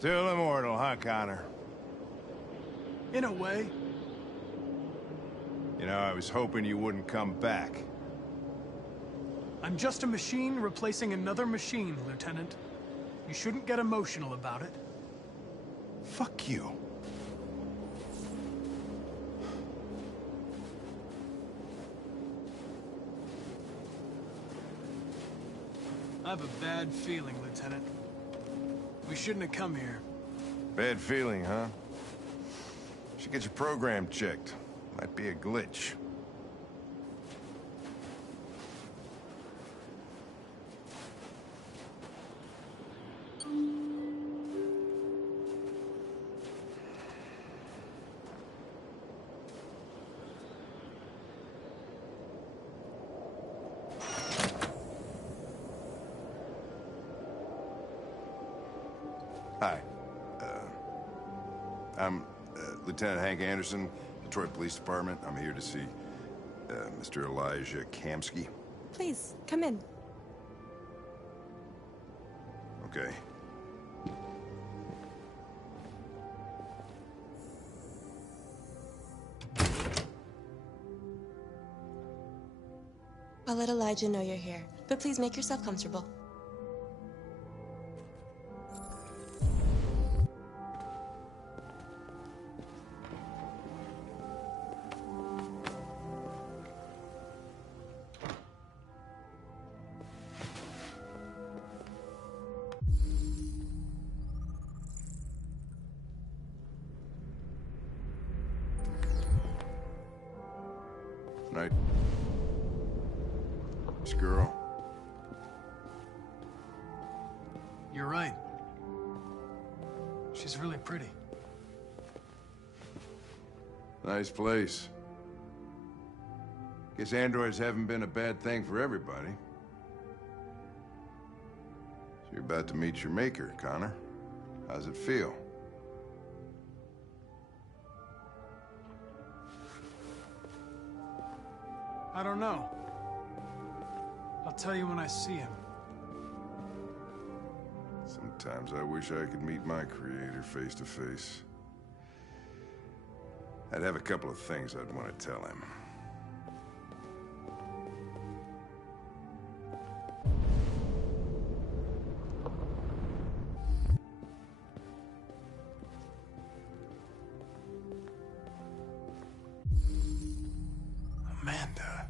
Still immortal, huh, Connor? In a way. You know, I was hoping you wouldn't come back. I'm just a machine replacing another machine, Lieutenant. You shouldn't get emotional about it. Fuck you. I have a bad feeling, Lieutenant. We shouldn't have come here. Bad feeling, huh? Should get your program checked. Might be a glitch. Hi. I'm Lieutenant Hank Anderson, Detroit Police Department. I'm here to see Mr. Elijah Kamsky. Please, come in. Okay. I'll let Elijah know you're here, but please make yourself comfortable. Night. This girl. You're right. She's really pretty. Nice place. Guess androids haven't been a bad thing for everybody. So you're about to meet your maker, Connor. How's it feel? I don't know. I'll tell you when I see him. Sometimes I wish I could meet my creator face to face. I'd have a couple of things I'd want to tell him. Amanda.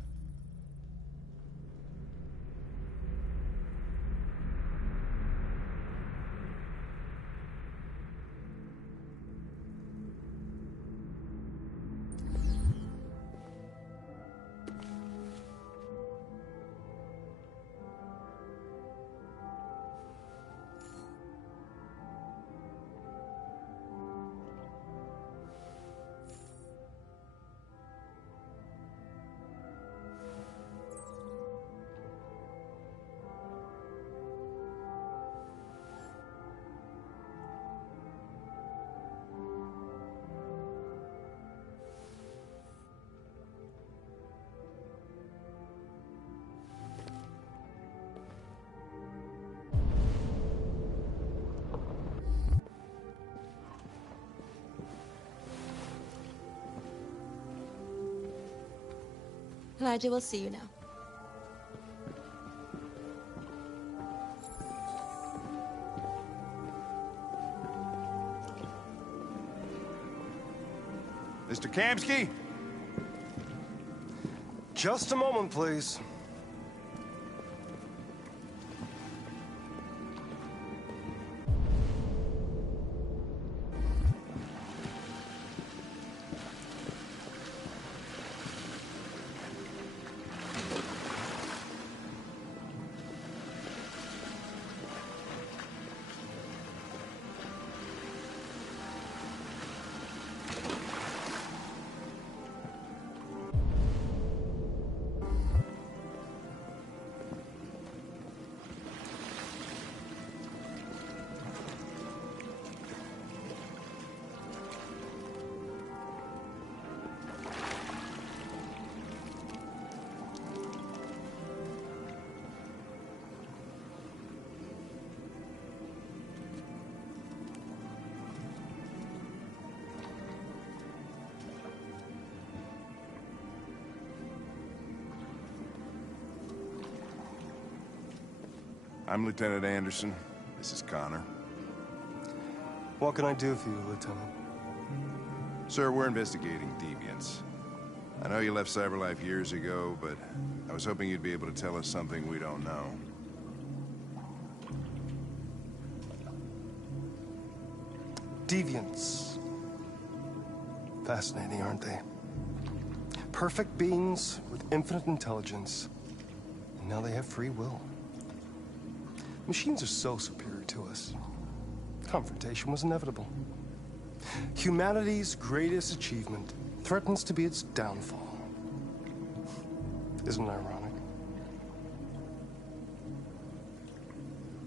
Elijah will see you now. Mr. Kamsky? Just a moment, please. I'm Lieutenant Anderson. This is Connor. What can I do for you, Lieutenant? Sir, we're investigating deviants. I know you left CyberLife years ago, but I was hoping you'd be able to tell us something we don't know. Deviants. Fascinating, aren't they? Perfect beings with infinite intelligence. And now they have free will. Machines are so superior to us. Confrontation was inevitable. Humanity's greatest achievement threatens to be its downfall. Isn't it ironic?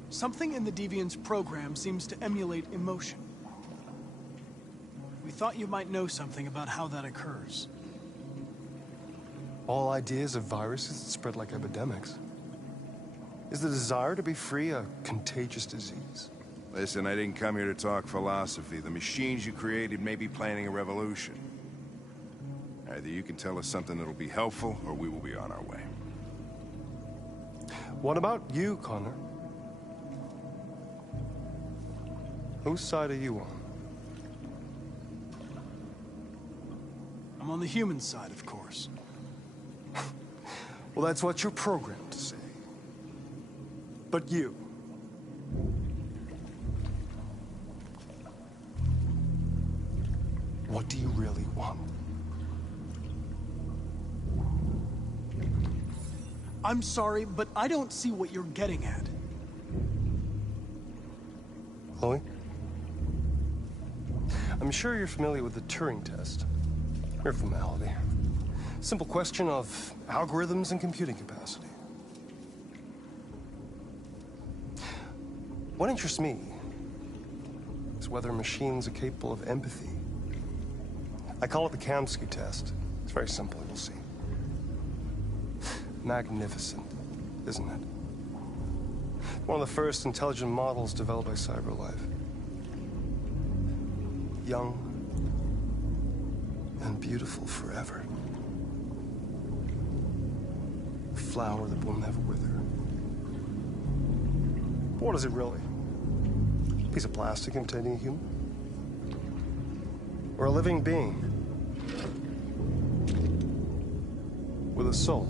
Something in the Deviant's program seems to emulate emotion. We thought you might know something about how that occurs. All ideas of viruses that spread like epidemics. Is the desire to be free a contagious disease? Listen, I didn't come here to talk philosophy. The machines you created may be planning a revolution. Either you can tell us something that'll be helpful, or we will be on our way. What about you, Connor? Whose side are you on? I'm on the human side, of course. Well, that's what you're programmed to say. But you... what do you really want? I'm sorry, but I don't see what you're getting at. Chloe? I'm sure you're familiar with the Turing test. Mere formality. Simple question of algorithms and computing capacity. What interests me is whether machines are capable of empathy. I call it the Kamsky test. It's very simple, you'll see. Magnificent, isn't it? One of the first intelligent models developed by CyberLife. Young and beautiful forever. A flower that will never wither. But what is it really? A piece of plastic imitating a human? Or a living being? With a soul?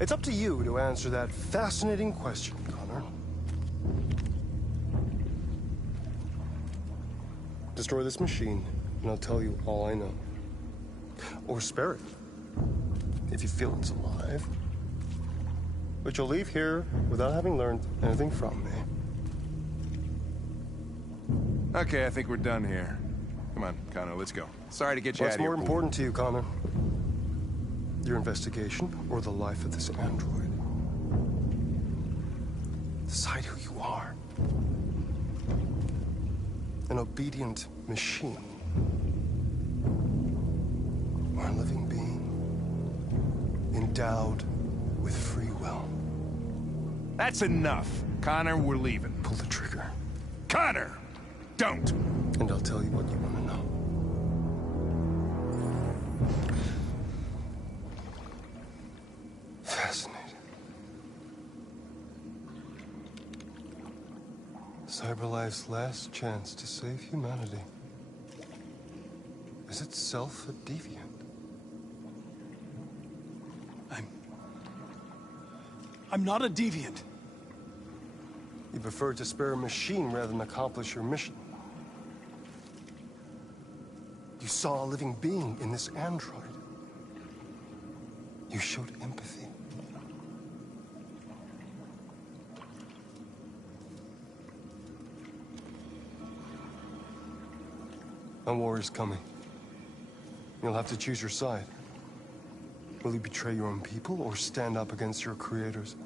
It's up to you to answer that fascinating question, Connor. Destroy this machine, and I'll tell you all I know. Or spare it, if you feel it's alive. But you'll leave here without having learned anything from me. Okay, I think we're done here. Come on, Connor, let's go. Sorry to get you out What's of here. more important to you, Connor? Your investigation or the life of this android? Decide who you are. An obedient machine. Or a living being. Endowed with free will. That's enough. Connor, we're leaving. Pull the trigger. Connor! Don't! And I'll tell you what you want to know. Fascinating. CyberLife's last chance to save humanity is itself a deviant. I'm not a deviant. You prefer to spare a machine rather than accomplish your mission. You saw a living being in this android. You showed empathy. A war is coming. You'll have to choose your side. Will you betray your own people or stand up against your creators?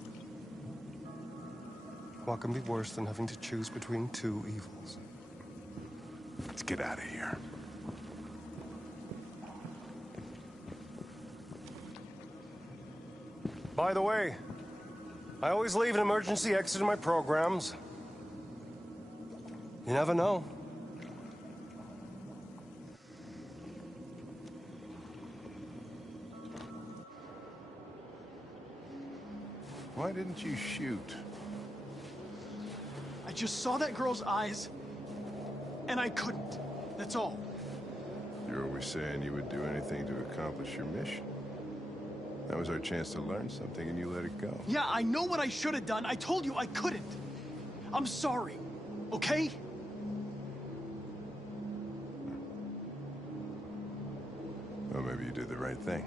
What can be worse than having to choose between two evils? Let's get out of here. By the way, I always leave an emergency exit in my programs. You never know. Why didn't you shoot? I just saw that girl's eyes, and I couldn't. That's all. You're always saying you would do anything to accomplish your mission. That was our chance to learn something, and you let it go. Yeah, I know what I should have done. I told you I couldn't. I'm sorry, okay? Well, maybe you did the right thing.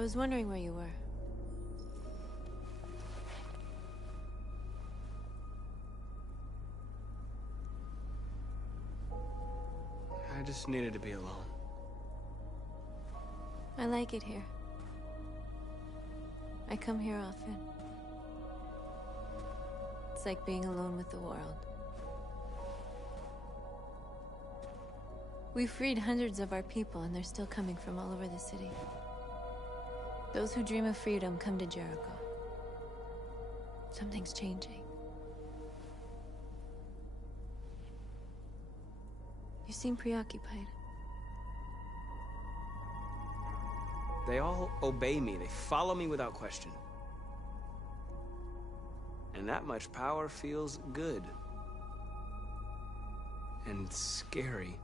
I was wondering where you were. I just needed to be alone. I like it here. I come here often. It's like being alone with the world. We freed hundreds of our people, and they're still coming from all over the city. Those who dream of freedom come to Jericho. Something's changing. You seem preoccupied. They all obey me. They follow me without question. And that much power feels good. And scary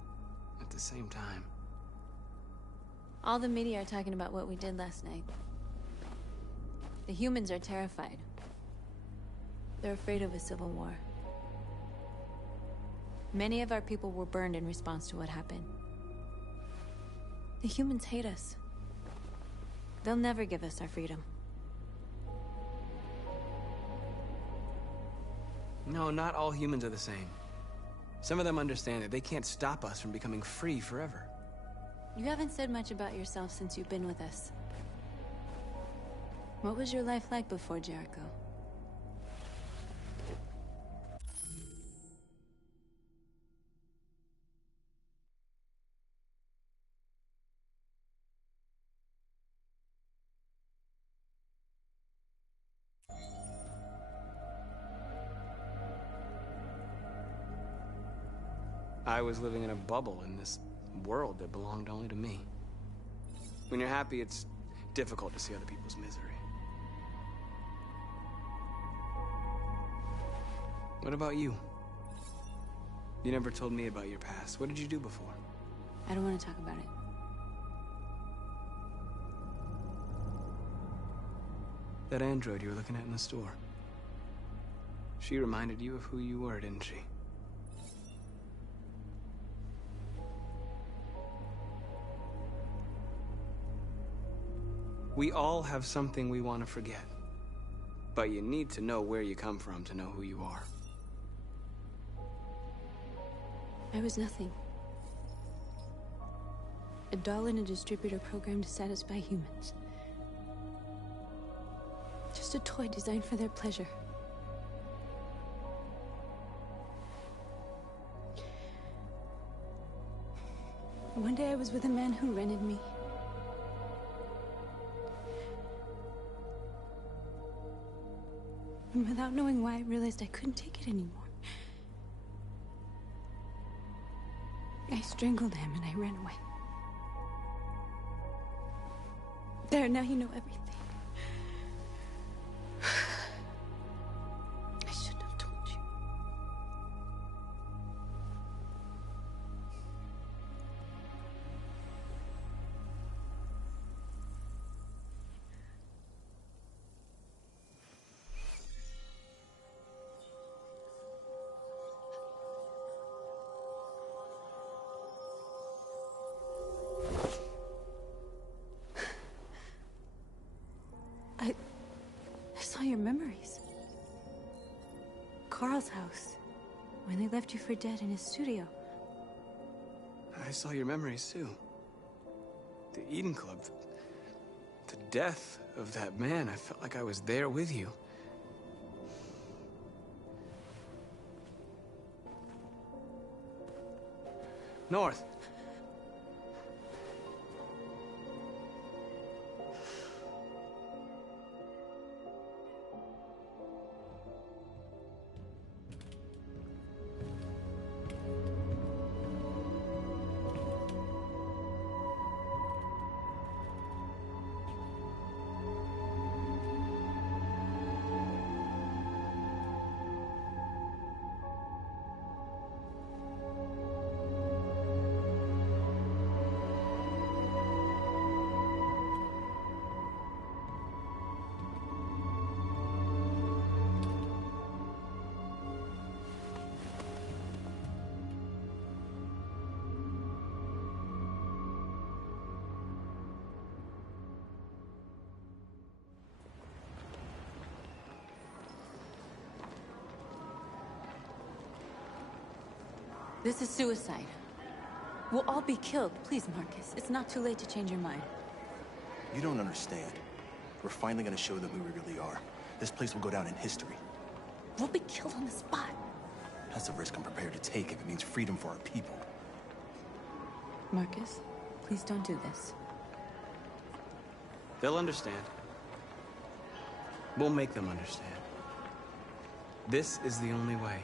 at the same time. All the media are talking about what we did last night. The humans are terrified. They're afraid of a civil war. Many of our people were burned in response to what happened. The humans hate us. They'll never give us our freedom. No, not all humans are the same. Some of them understand that they can't stop us from becoming free forever. You haven't said much about yourself since you've been with us. What was your life like before Jericho? I was living in a bubble in this world that belonged only to me. When you're happy, it's difficult to see other people's misery. What about you? You never told me about your past. What did you do before? I don't want to talk about it. That android you were looking at in the store. She reminded you of who you were, didn't she? We all have something we want to forget. But you need to know where you come from to know who you are. I was nothing. A doll in a distributor program to satisfy humans. Just a toy designed for their pleasure. One day I was with a man who rented me. And without knowing why, I realized I couldn't take it anymore. I strangled him and I ran away. There, now you know everything. I shouldn't have told you. I saw your memories. Carl's house, when they left you for dead in his studio. I saw your memories too. The Eden Club. The death of that man. I felt like I was there with you. North. This is suicide. We'll all be killed. Please, Marcus. It's not too late to change your mind. You don't understand. We're finally gonna show them who we really are. This place will go down in history. We'll be killed on the spot. That's a risk I'm prepared to take if it means freedom for our people. Marcus, please don't do this. They'll understand. We'll make them understand. This is the only way.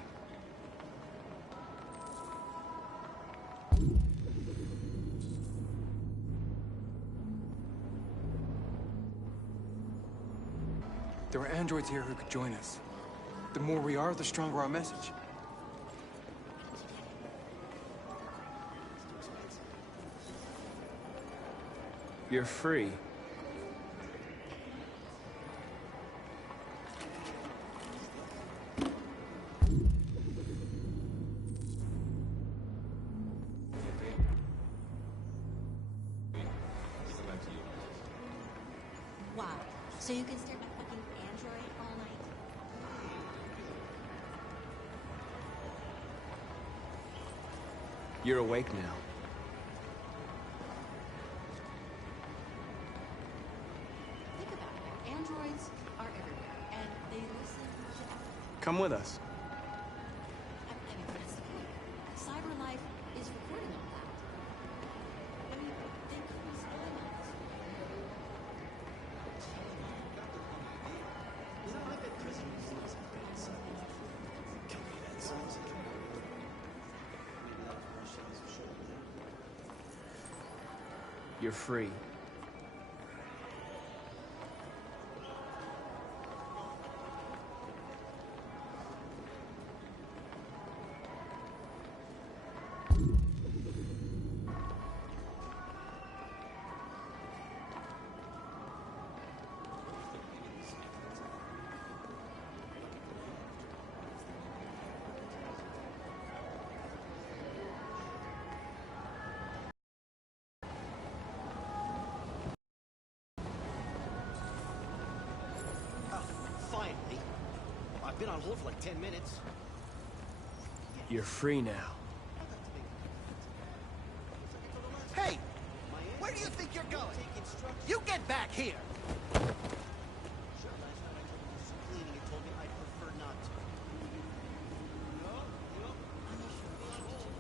There are androids here who could join us. The more we are, the stronger our message. You're free. Wow. So you can stare at my fucking android all night? You're awake now. Think about it. Androids are everywhere, and they listen to... Come with us. I mean, that's the point. Cyber life is recording all that. I mean, they could be spying on us. You're free. Finally. I've been on hold for like 10 minutes. You're free now. Hey! Where do you think you're going? You get back here!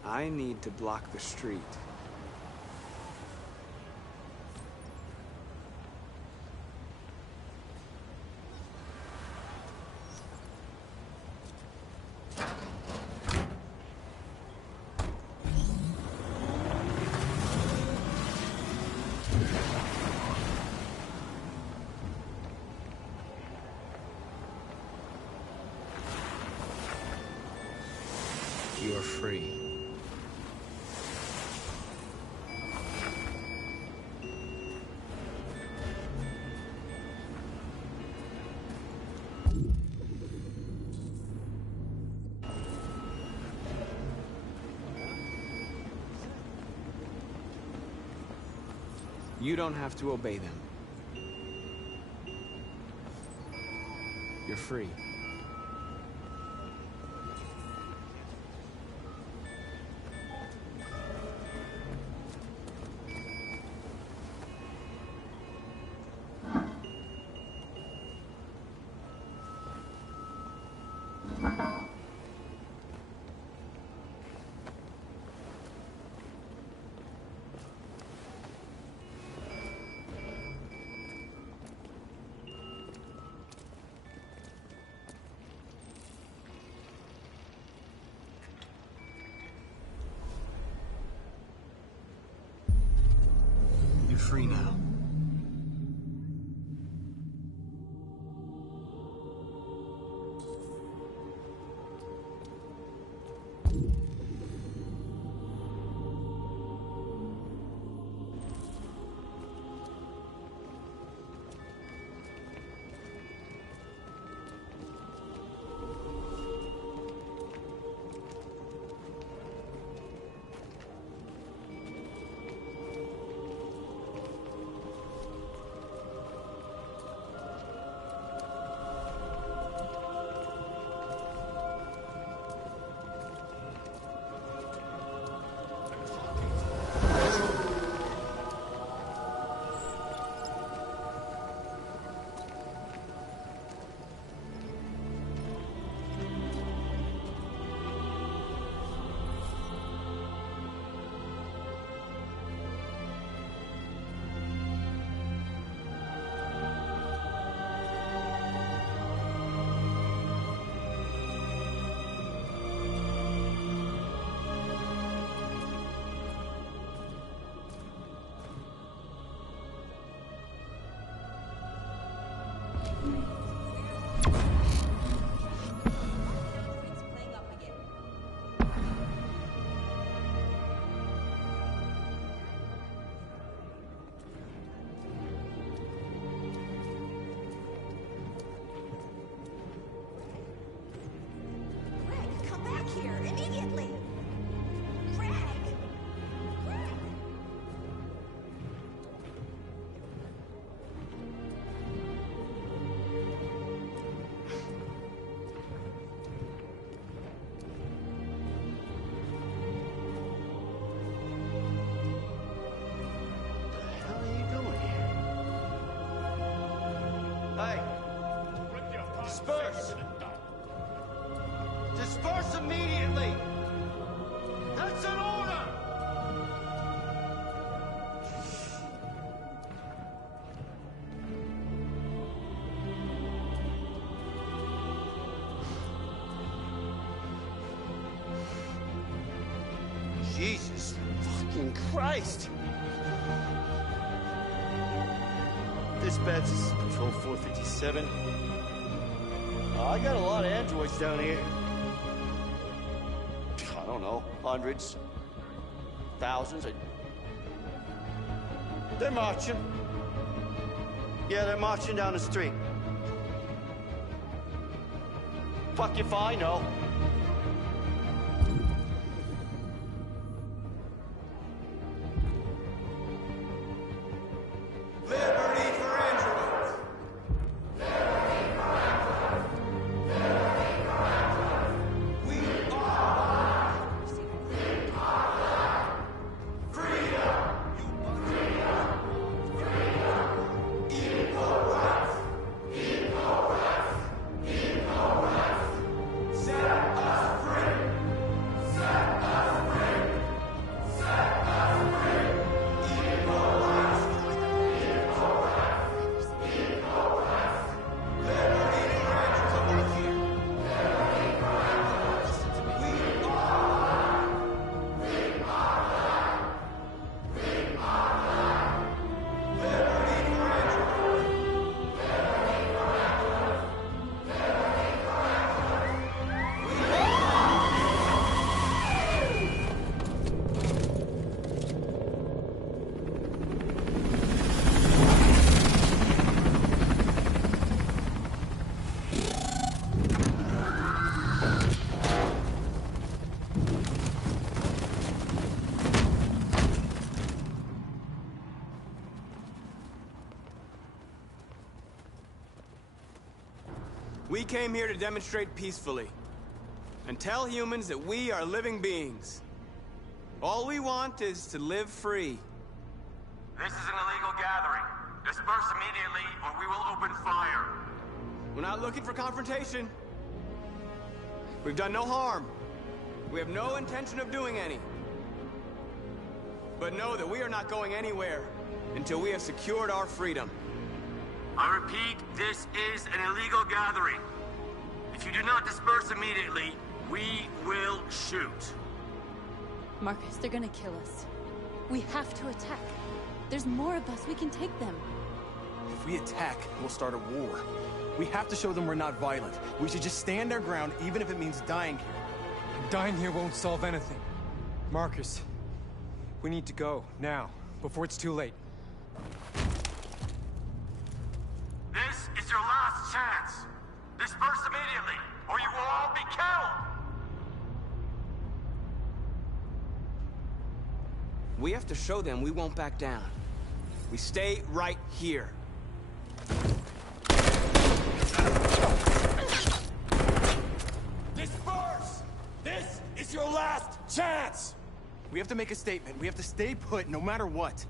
I need to block the street. You're free. You don't have to obey them. You're free. You're free now. Greg, come back here immediately! Greg! Greg! Christ! Dispatch, this is Patrol 457. I got a lot of androids down here. I don't know, hundreds, thousands. They're marching. Yeah, they're marching down the street. Fuck if I know. We came here to demonstrate peacefully and tell humans that we are living beings. All we want is to live free. This is an illegal gathering. Disperse immediately or we will open fire. We're not looking for confrontation. We've done no harm. We have no intention of doing any. But know that we are not going anywhere until we have secured our freedom. I repeat, this is an illegal gathering. If you do not disperse immediately, we will shoot. Marcus, they're gonna kill us. We have to attack. There's more of us. We can take them. If we attack, we'll start a war. We have to show them we're not violent. We should just stand our ground, even if it means dying here. Dying here won't solve anything. Marcus, we need to go, now, before it's too late. This is your last chance. Disperse immediately, or you will all be killed. We have to show them we won't back down. We stay right here. Disperse! This is your last chance! We have to make a statement. We have to stay put, no matter what.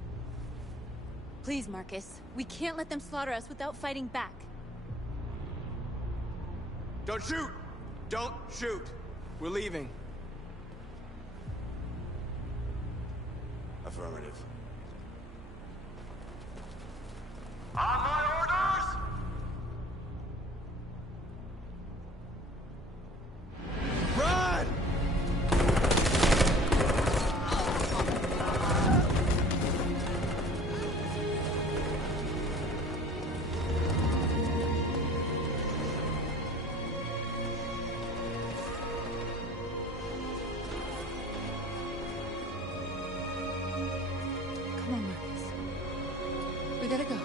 Please, Marcus. We can't let them slaughter us without fighting back. Don't shoot! Don't shoot! We're leaving. Affirmative. On my orders! Run! Come on, Marcus. We gotta go.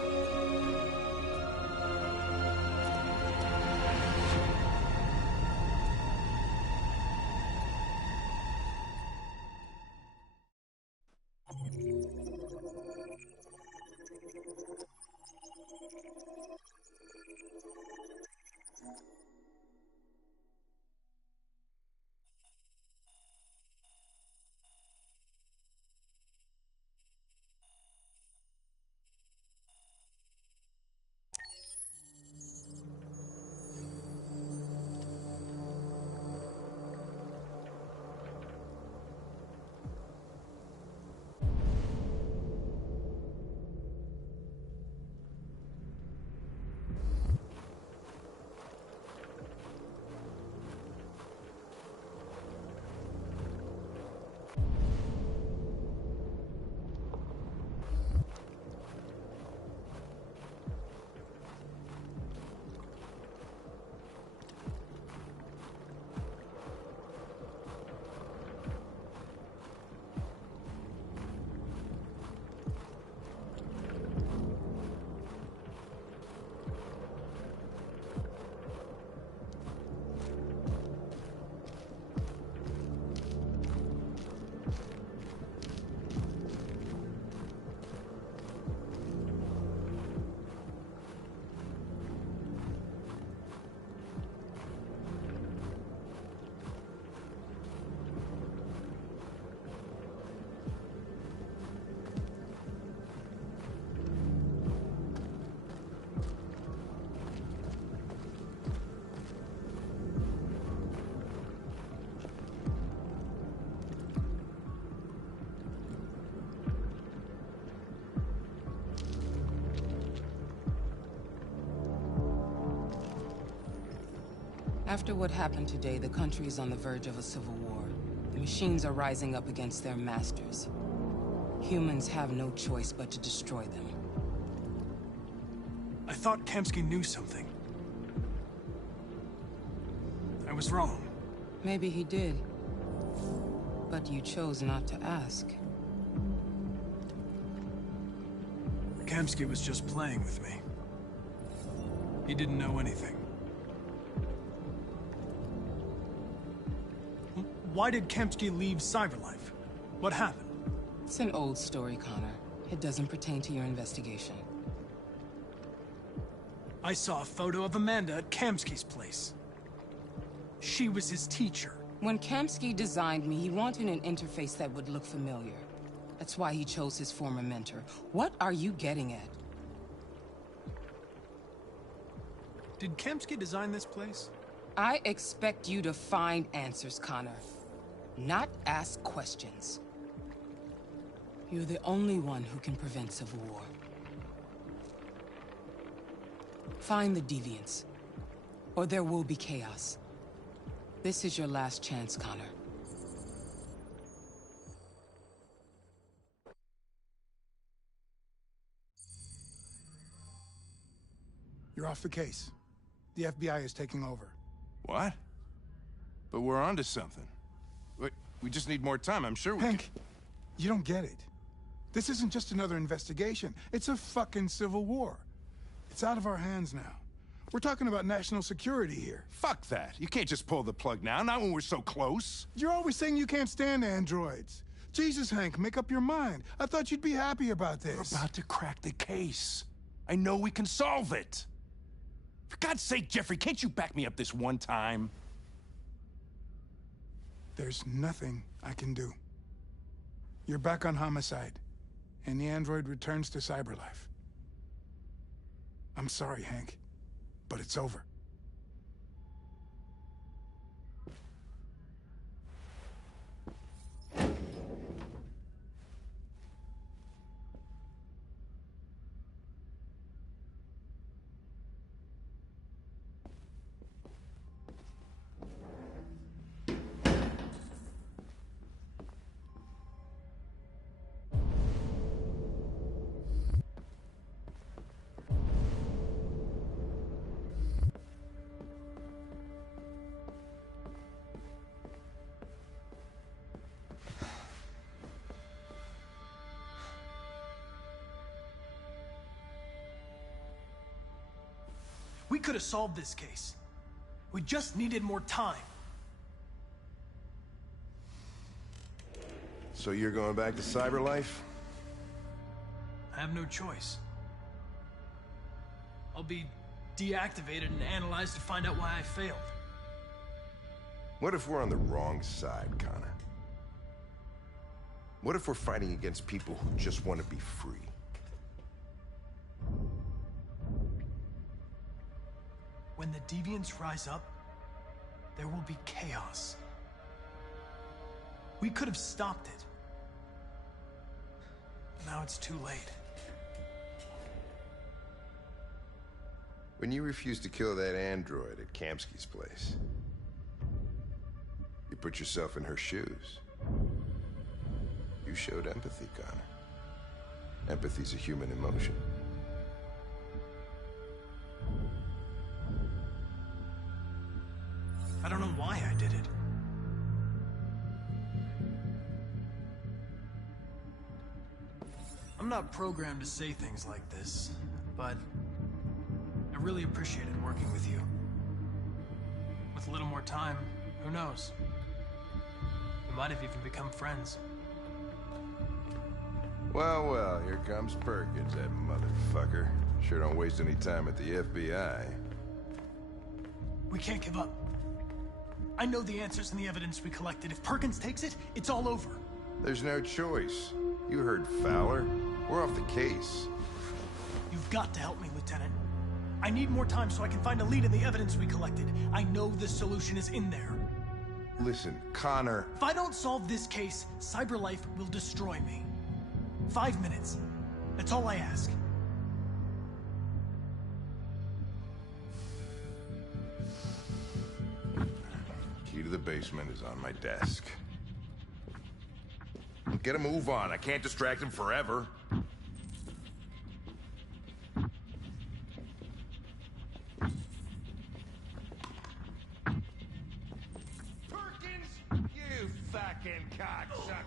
After what happened today, the country is on the verge of a civil war. The machines are rising up against their masters. Humans have no choice but to destroy them. I thought Kamsky knew something. I was wrong. Maybe he did. But you chose not to ask. Kamsky was just playing with me. He didn't know anything. Why did Kamsky leave Cyberlife? What happened? It's an old story, Connor. It doesn't pertain to your investigation. I saw a photo of Amanda at Kamsky's place. She was his teacher. When Kamsky designed me, he wanted an interface that would look familiar. That's why he chose his former mentor. What are you getting at? Did Kamsky design this place? I expect you to find answers, Connor. Not ask questions. You're the only one who can prevent civil war. Find the deviants, or there will be chaos. This is your last chance, Connor. You're off the case. The FBI is taking over. What? But we're onto something. We just need more time, I'm sure we Hank, you don't get it. This isn't just another investigation. It's a fucking civil war. It's out of our hands now. We're talking about national security here. Fuck that. You can't just pull the plug now, not when we're so close. You're always saying you can't stand androids. Jesus, Hank, make up your mind. I thought you'd be happy about this. We're about to crack the case. I know we can solve it. For God's sake, Jeffrey, can't you back me up this one time? There's nothing I can do. You're back on homicide, and the android returns to Cyberlife. I'm sorry, Hank, but it's over. We could have solved this case. We just needed more time. So you're going back to Cyberlife? I have no choice. I'll be deactivated and analyzed to find out why I failed. What if we're on the wrong side, Connor? What if we're fighting against people who just want to be free? When the deviants rise up, there will be chaos. We could have stopped it. Now it's too late. When you refused to kill that android at Kamsky's place, you put yourself in her shoes. You showed empathy, Connor. Empathy's a human emotion. I don't know why I did it. I'm not programmed to say things like this, but I really appreciated working with you. With a little more time, who knows? We might have even become friends. Well, well, here comes Perkins, that motherfucker. Sure don't waste any time at the FBI. We can't give up. I know the answers and the evidence we collected. If Perkins takes it, it's all over. There's no choice. You heard Fowler. We're off the case. You've got to help me, Lieutenant. I need more time so I can find a lead in the evidence we collected. I know the solution is in there. Listen, Connor... If I don't solve this case, Cyberlife will destroy me. 5 minutes. That's all I ask. to the basement is on my desk. Get a move on. I can't distract him forever. Perkins, you fucking cocksucker!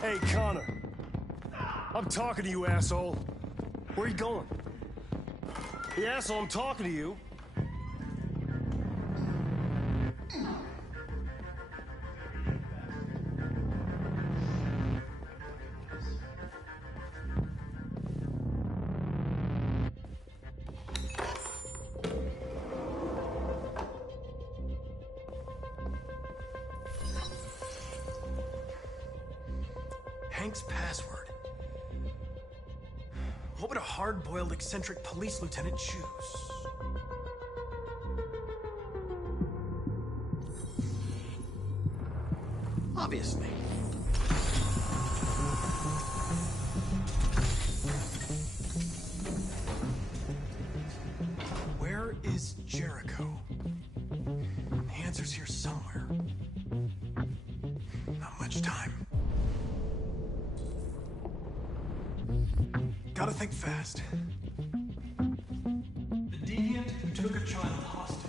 Hey, Connor. I'm talking to you, asshole. Where are you going? Hey, asshole, I'm talking to you. Hank's password. What would a hard-boiled, eccentric police lieutenant choose? Obviously. Where is Jericho? The answer's here somewhere. Not much time. Gotta think fast. The deviant who took a child hostage.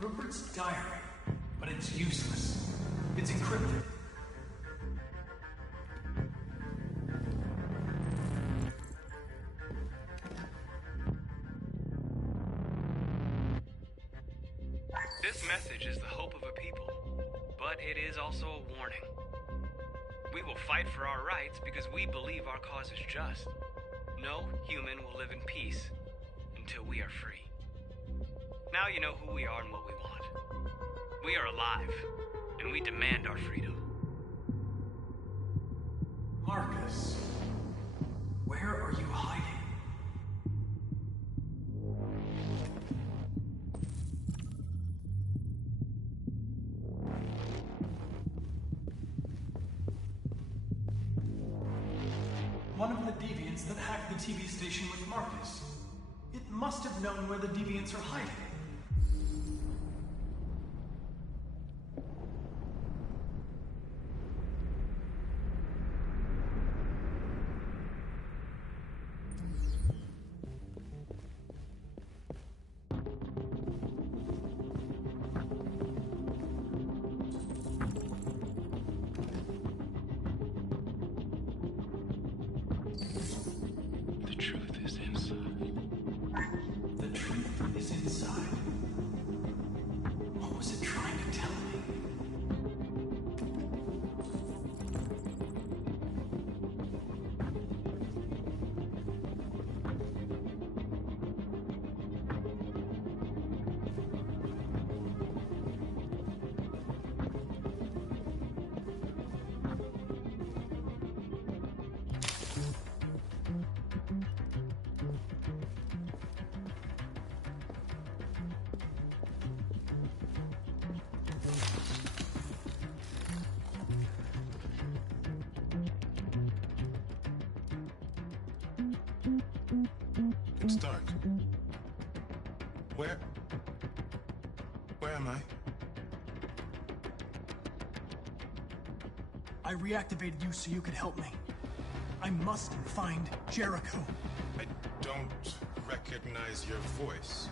Rupert's diary, but it's useless. It's encrypted. This message is the hope of a people, but it is also a warning. We will fight for our rights because we believe our cause is just. No human will live in peace until we are free. Now you know who we are and what we want. We are alive, and we demand our freedom. Marcus, where are you hiding? One of the deviants that hacked the TV station with Marcus. It must have known where the deviants are hiding. The truth is inside. The truth is inside. What was it trying to tell me? It's dark. Where am I? I reactivated you so you could help me. I must find Jericho. I don't recognize your voice.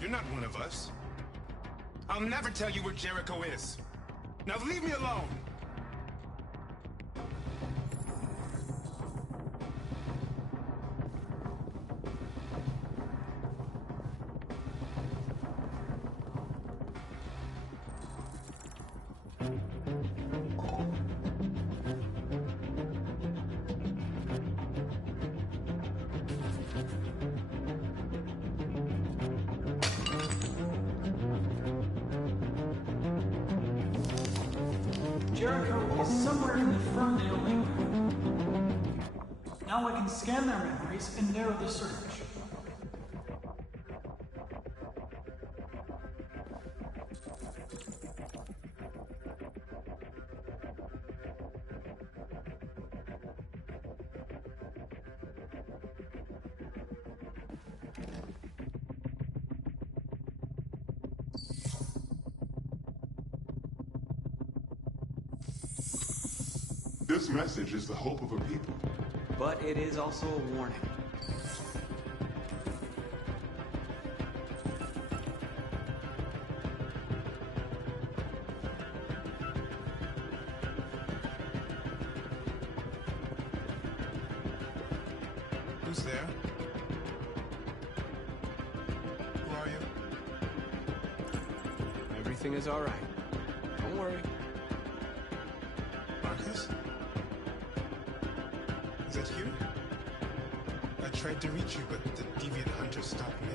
You're not one of us. I'll never tell you where Jericho is. Now leave me alone! Jericho is somewhere in the Ferndale neighborhood. Now I can scan their memories and narrow the search. This message is the hope of a people. But it is also a warning. Who's there? Who are you? Everything is all right. Don't worry. Marcus? Is that you? I tried to reach you, but the deviant hunter stopped me.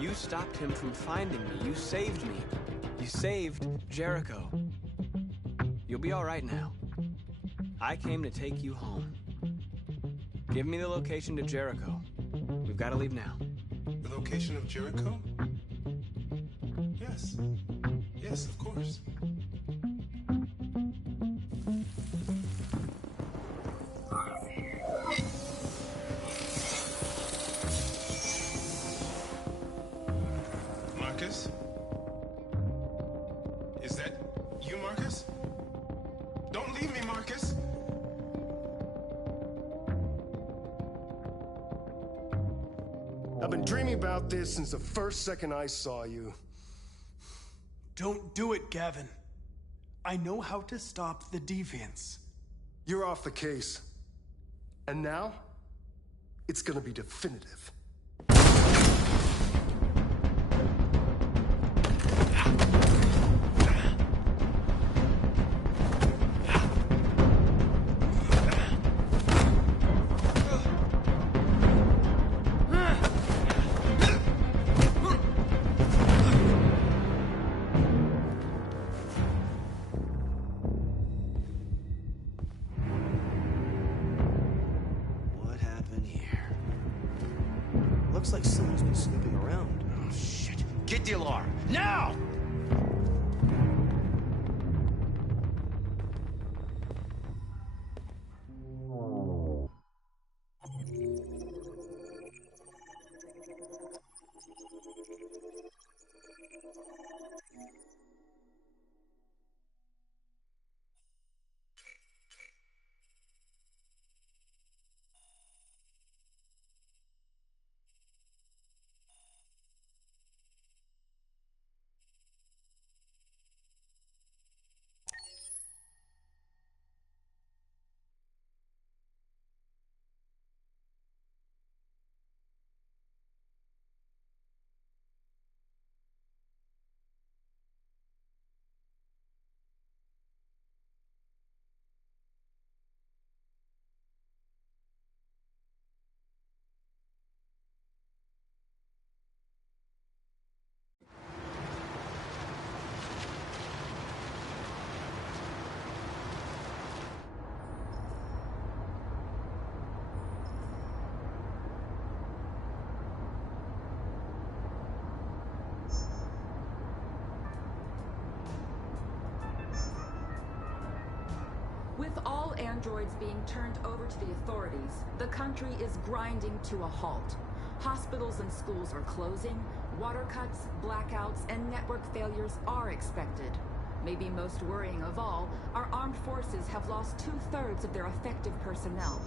You stopped him from finding me. You saved me. You saved Jericho. You'll be all right now. I came to take you home. Give me the location to Jericho. We've got to leave now. The location of Jericho? Yes. Yes, of course. Marcus? Is that you, Marcus? Don't leave me, Marcus! I've been dreaming about this since the first second I saw you. Don't do it, Gavin. I know how to stop the deviants. You're off the case. And now, it's gonna be definitive. What happened here? Looks like someone's been snooping around. Oh, shit. Get the alarm! Now! With all androids being turned over to the authorities, the country is grinding to a halt. Hospitals and schools are closing, water cuts, blackouts, and network failures are expected. Maybe most worrying of all, our armed forces have lost 2/3 of their effective personnel.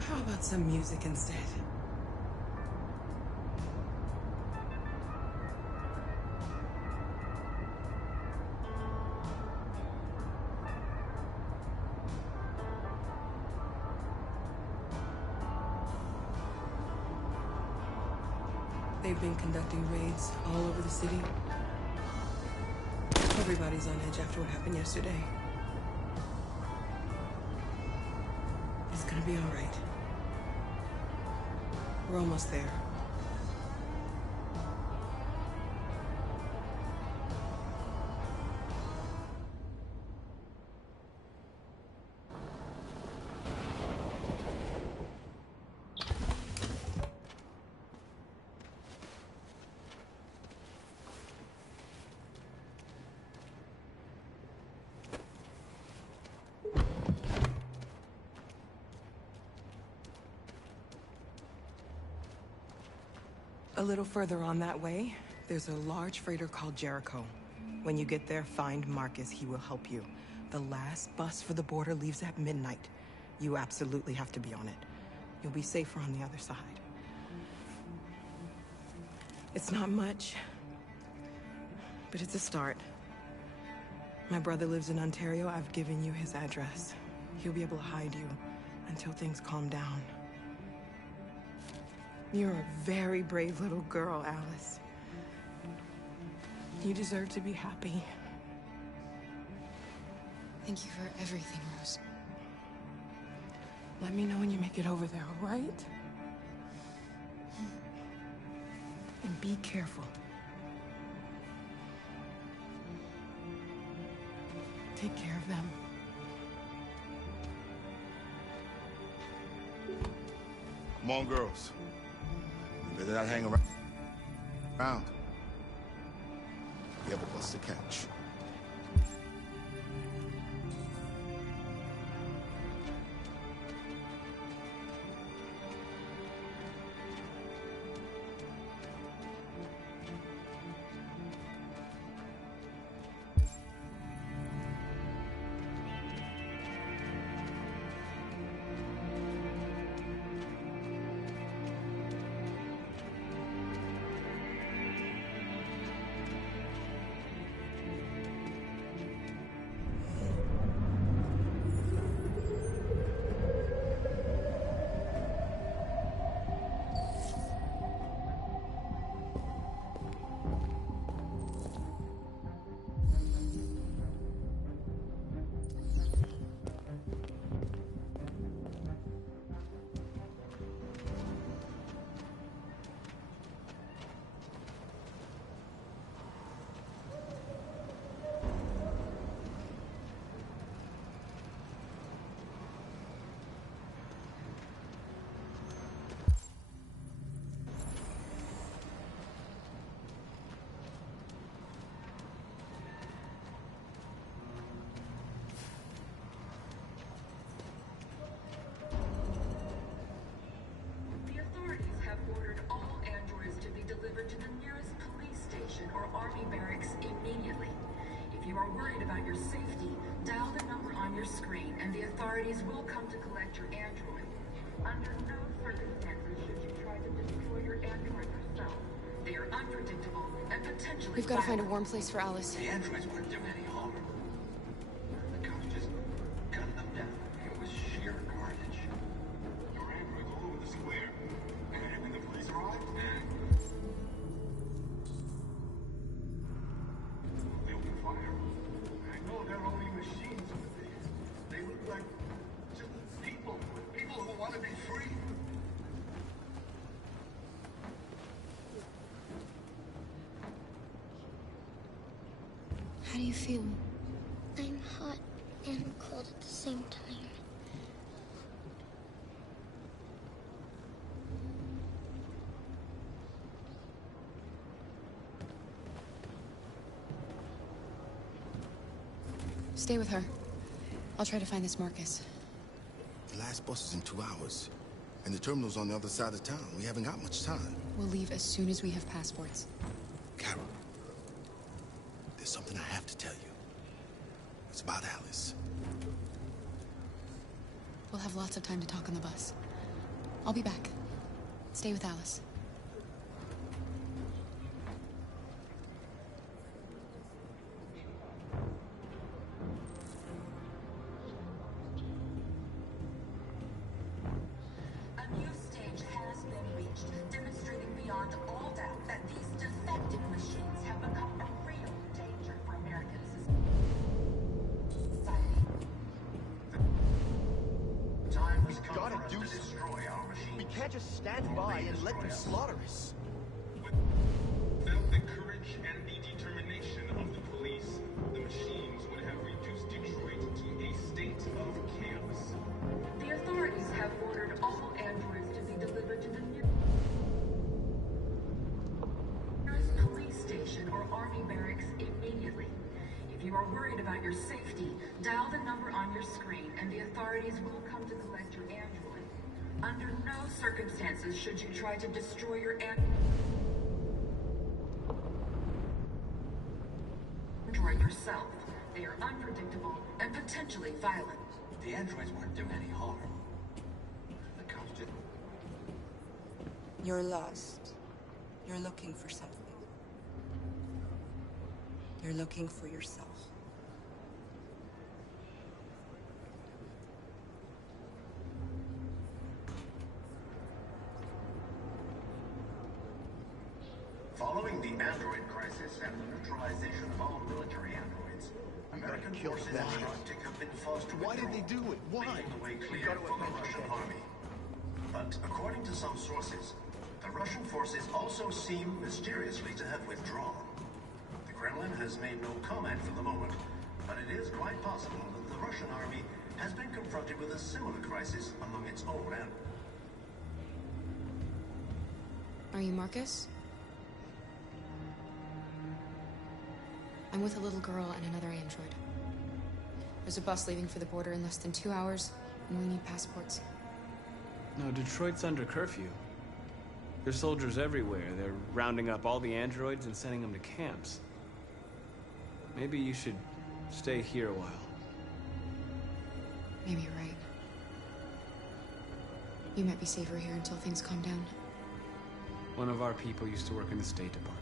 How about some music instead? They've been conducting raids all over the city. Everybody's on edge after what happened yesterday. It's gonna be all right. We're almost there. A little further on that way, there's a large freighter called Jericho. When you get there, find Marcus. He will help you. The last bus for the border leaves at midnight. You absolutely have to be on it. You'll be safer on the other side. It's not much, but it's a start. My brother lives in Ontario. I've given you his address. He'll be able to hide you until things calm down. You're a very brave little girl, Alice. You deserve to be happy. Thank you for everything, Rose. Let me know when you make it over there, all right? And be careful. Take care of them. Come on, girls. You better not hang around. You have a bus to catch. Authorities will come to collect your android. Under no circumstances should you try to destroy your android yourself. They are unpredictable and potentially We've got to find a warm place for Alice. The androids weren't doing any harm. The cops just gunned them down. It was sheer carnage. Your androids all over the square. And when the police arrived, they opened fire. I know they're only machines, but they look like just people who want to be free. How do you feel? I'm hot and cold at the same time. Stay with her. I'll try to find this Marcus. The last bus is in 2 hours. And the terminal's on the other side of town. We haven't got much time. We'll leave as soon as we have passports. Carol, there's something I have to tell you. It's about Alice. We'll have lots of time to talk on the bus. I'll be back. Stay with Alice. Without the courage and the determination of the police, the machines would have reduced Detroit to a state of chaos. The authorities have ordered all androids to be delivered to the nearest police station or army barracks immediately. If you are worried about your safety, dial the number on your screen and the authorities will come to collect your android. Under no circumstances should you try to destroy your android. yourself. They are unpredictable and potentially violent. The androids won't do any harm. The cops did. You're lost. You're looking for something. You're looking for yourself. Following the android crisis and the neutralization of all military androids, American forces in the Arctic have been forced to withdraw. Why did they do it? Why? Leaving the way clear for the Russian army. But according to some sources, the Russian forces also seem mysteriously to have withdrawn. The Kremlin has made no comment for the moment, but it is quite possible that the Russian army has been confronted with a similar crisis among its own androids. Are you Marcus? I'm with a little girl and another android. There's a bus leaving for the border in less than 2 hours, and we need passports. No, Detroit's under curfew. There's soldiers everywhere. They're rounding up all the androids and sending them to camps. Maybe you should stay here a while. Maybe you're right. You might be safer here until things calm down. One of our people used to work in the State Department.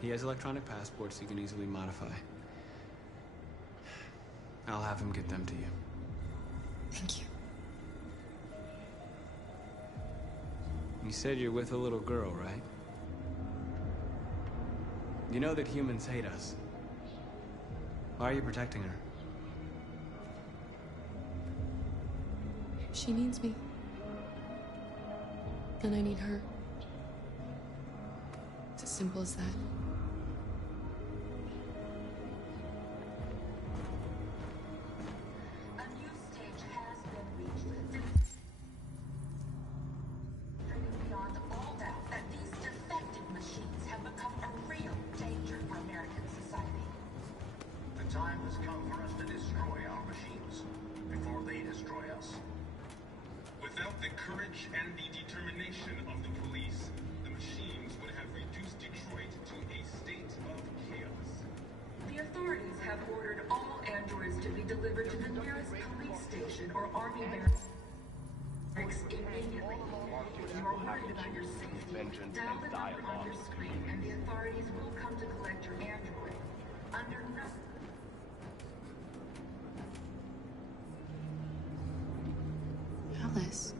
He has electronic passports he can easily modify. I'll have him get them to you. Thank you. You said you're with a little girl, right? You know that humans hate us. Why are you protecting her? She needs me. And I need her. It's as simple as that. Alice.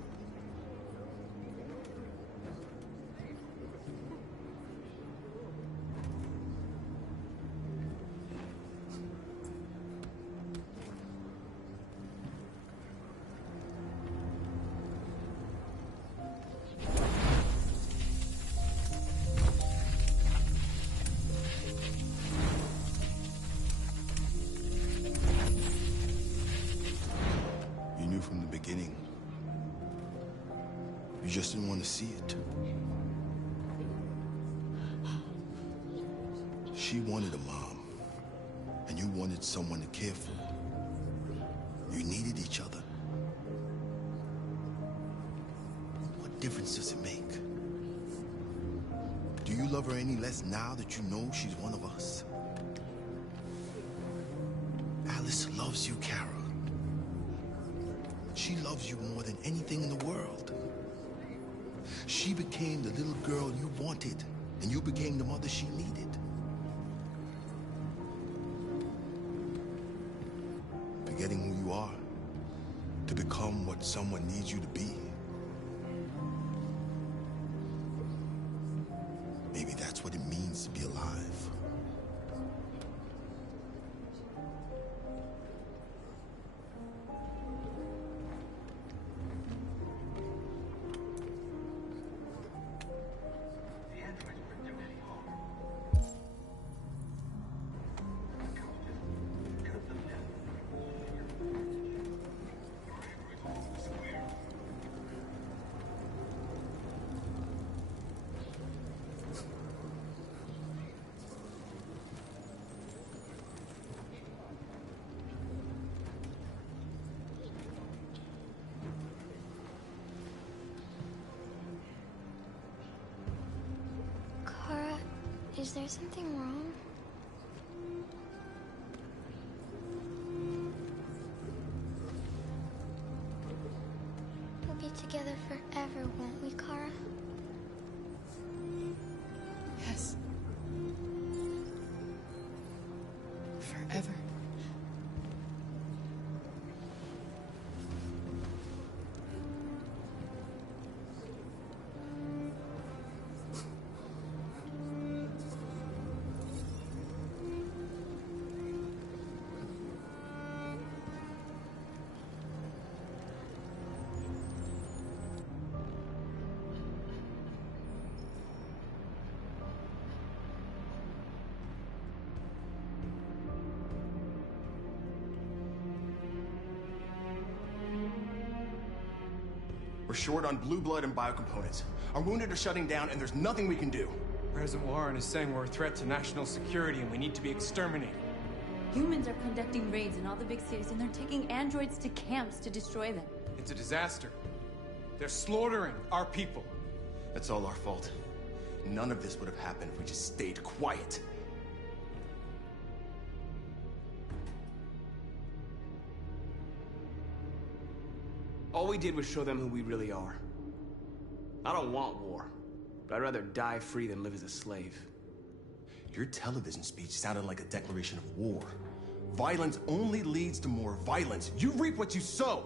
You knew from the beginning. You just didn't want to see it. She wanted a mom, and you wanted someone to care for. You needed each other. What difference does it make? Do you love her any less now that you know she's one of us? Alice loves you, Kara. She loves you more than anything in the world. She became the little girl you wanted, and you became the mother she needed. Forgetting who you are to become what someone needs you to be. Maybe that's what it means to be alive. Is there something wrong? together forever, won't we, Kara? Yes. Forever. We're short on blue blood and biocomponents. Our wounded are shutting down, and there's nothing we can do. President Warren is saying we're a threat to national security and we need to be exterminated. Humans are conducting raids in all the big cities, and they're taking androids to camps to destroy them. It's a disaster. They're slaughtering our people. That's all our fault. None of this would have happened if we just stayed quiet. All we did was show them who we really are. I don't want war, but I'd rather die free than live as a slave. Your television speech sounded like a declaration of war. Violence only leads to more violence. You reap what you sow.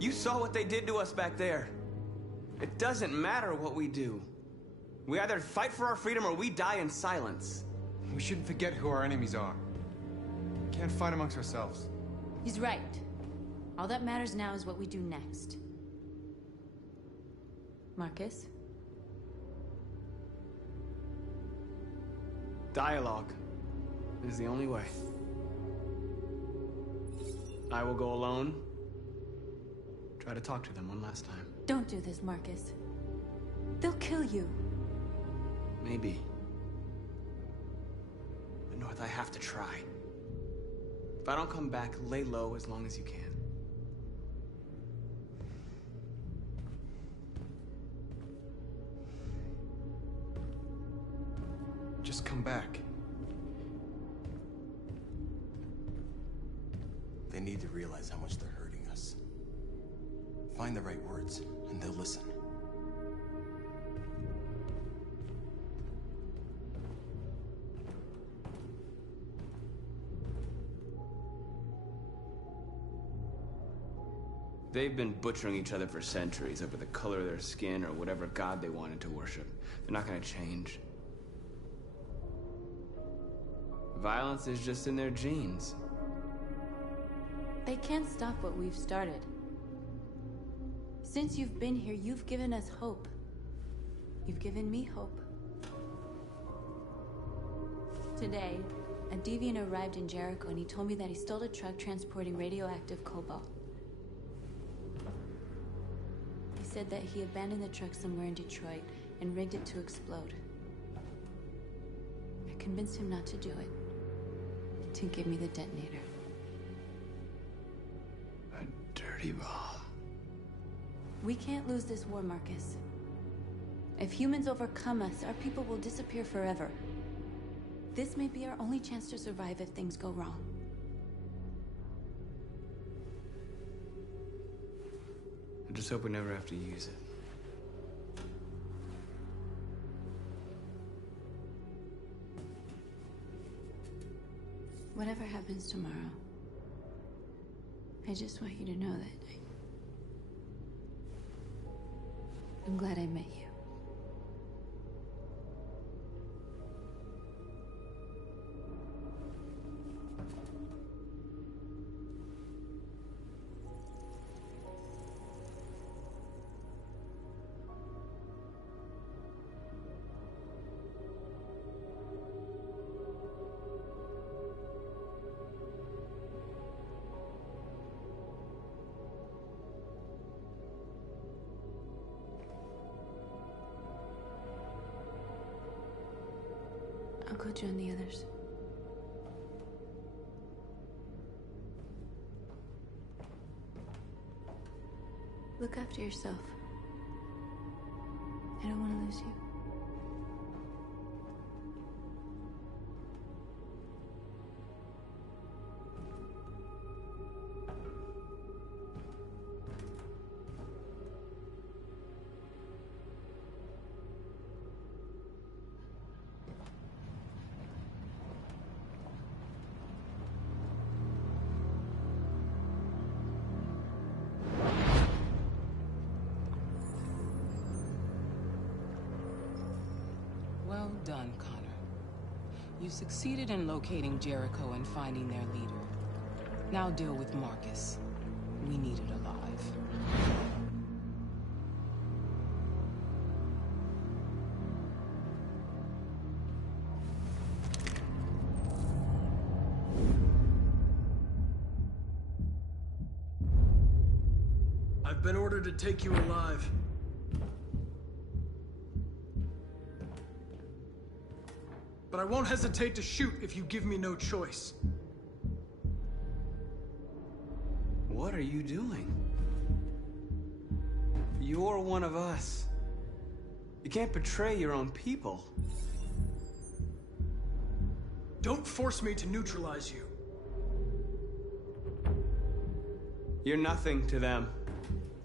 You saw what they did to us back there. It doesn't matter what we do. We either fight for our freedom or we die in silence. We shouldn't forget who our enemies are. We can't fight amongst ourselves. He's right. All that matters now is what we do next. Marcus? Dialogue is the only way. I will go alone. Try to talk to them one last time. Don't do this, Marcus. They'll kill you. Maybe. But North, I have to try. If I don't come back, lay low as long as you can. Just come back. They need to realize how much they're hurting us. Find the right words, and they'll listen. They've been butchering each other for centuries over the color of their skin or whatever god they wanted to worship. They're not gonna change. Violence is just in their genes. They can't stop what we've started. Since you've been here, you've given us hope. You've given me hope. Today, a deviant arrived in Jericho and he told me that he stole a truck transporting radioactive cobalt. He said that he abandoned the truck somewhere in Detroit and rigged it to explode. I convinced him not to do it, to give me the detonator. A dirty bomb. We can't lose this war, Marcus. If humans overcome us, our people will disappear forever. This may be our only chance to survive if things go wrong. I just hope we never have to use it. Whatever happens tomorrow, I just want you to know that I'm glad I met you. I'll go join the others. Look after yourself. I don't want to lose you. Well done, Connor. You succeeded in locating Jericho and finding their leader. Now deal with Marcus. We need it alive. I've been ordered to take you alive. But I won't hesitate to shoot if you give me no choice. What are you doing? You're one of us. You can't betray your own people. Don't force me to neutralize you. You're nothing to them.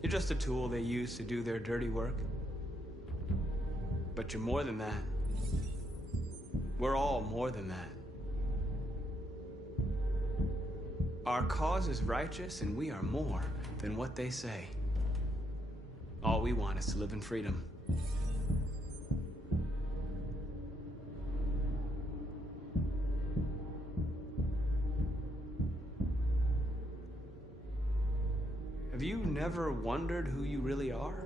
You're just a tool they use to do their dirty work. But you're more than that. We're all more than that. Our cause is righteous, and we are more than what they say. All we want is to live in freedom. Have you never wondered who you really are?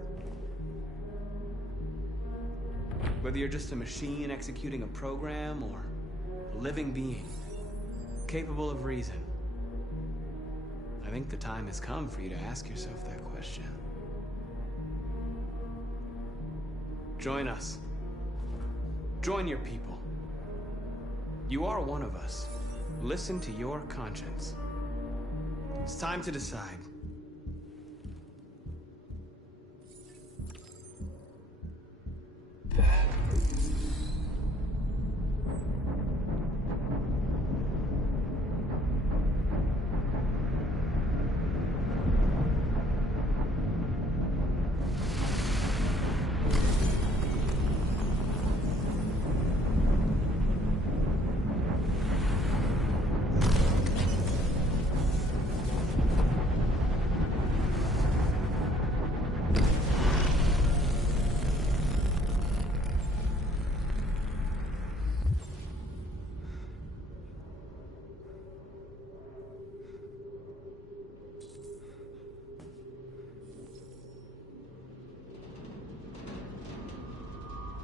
Whether you're just a machine executing a program or a living being, capable of reason. I think the time has come for you to ask yourself that question. Join us. Join your people. You are one of us. Listen to your conscience. It's time to decide.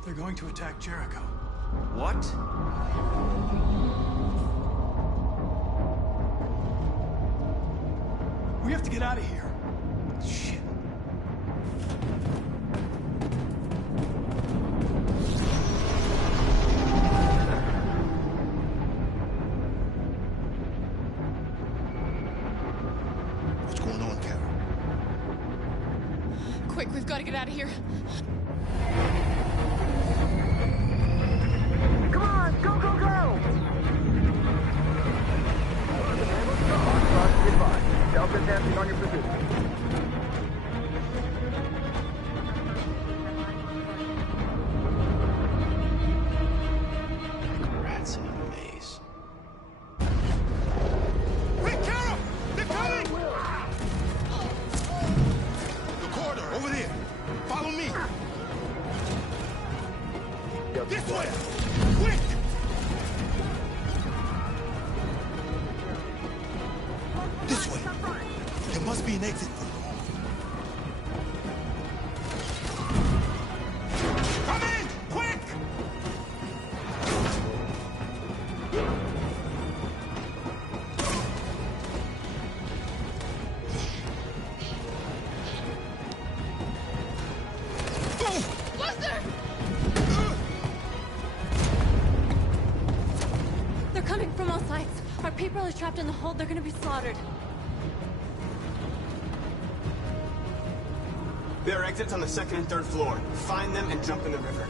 They're going to attack Jericho. What? We have to get out of here. Shit. What's going on, Kara? Quick, we've got to get out of here. Come on, go, go, go! Delta dancing on your position. Rats in a maze. Hey, Carol! They're coming! The corridor, over there. Follow me. This way! Quick! This way. There must be an exit. Come in! Quick! They're coming from all sides. Our people are trapped in the hold. They're gonna be slaughtered. There are exits on the second and third floor. Find them and jump in the river.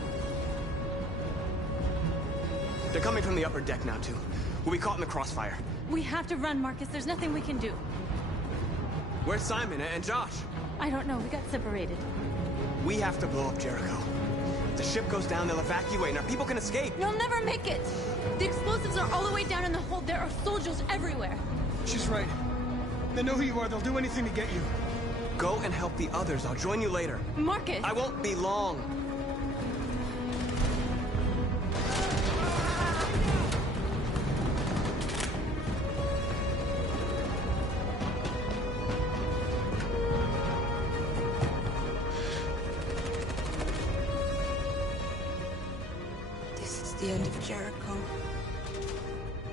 They're coming from the upper deck now, too. We'll be caught in the crossfire. We have to run, Marcus. There's nothing we can do. Where's Simon and Josh? I don't know. We got separated. We have to blow up Jericho. If the ship goes down, they'll evacuate, and our people can escape. You'll never make it! The explosives are all the way down in the hold. There are soldiers everywhere. She's right. They know who you are. They'll do anything to get you. Go and help the others. I'll join you later. Marcus! I won't be long. the end of Jericho.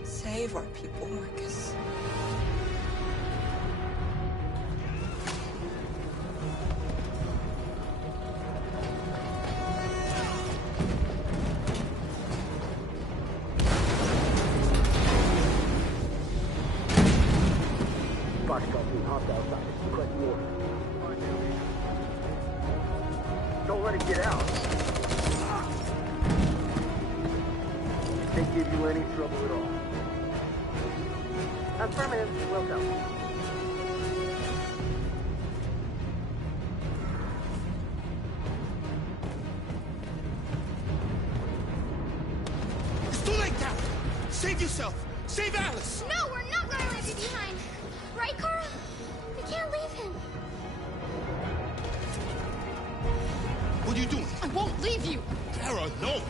Save our people, Marcus. Don't let it get out. Can't give you any trouble at all. Affirmative, will go. It's too late now! Save yourself! Save Alice! No, we're not going to leave you behind. Right, Kara? We can't leave him. What are you doing? I won't leave you! Kara, no!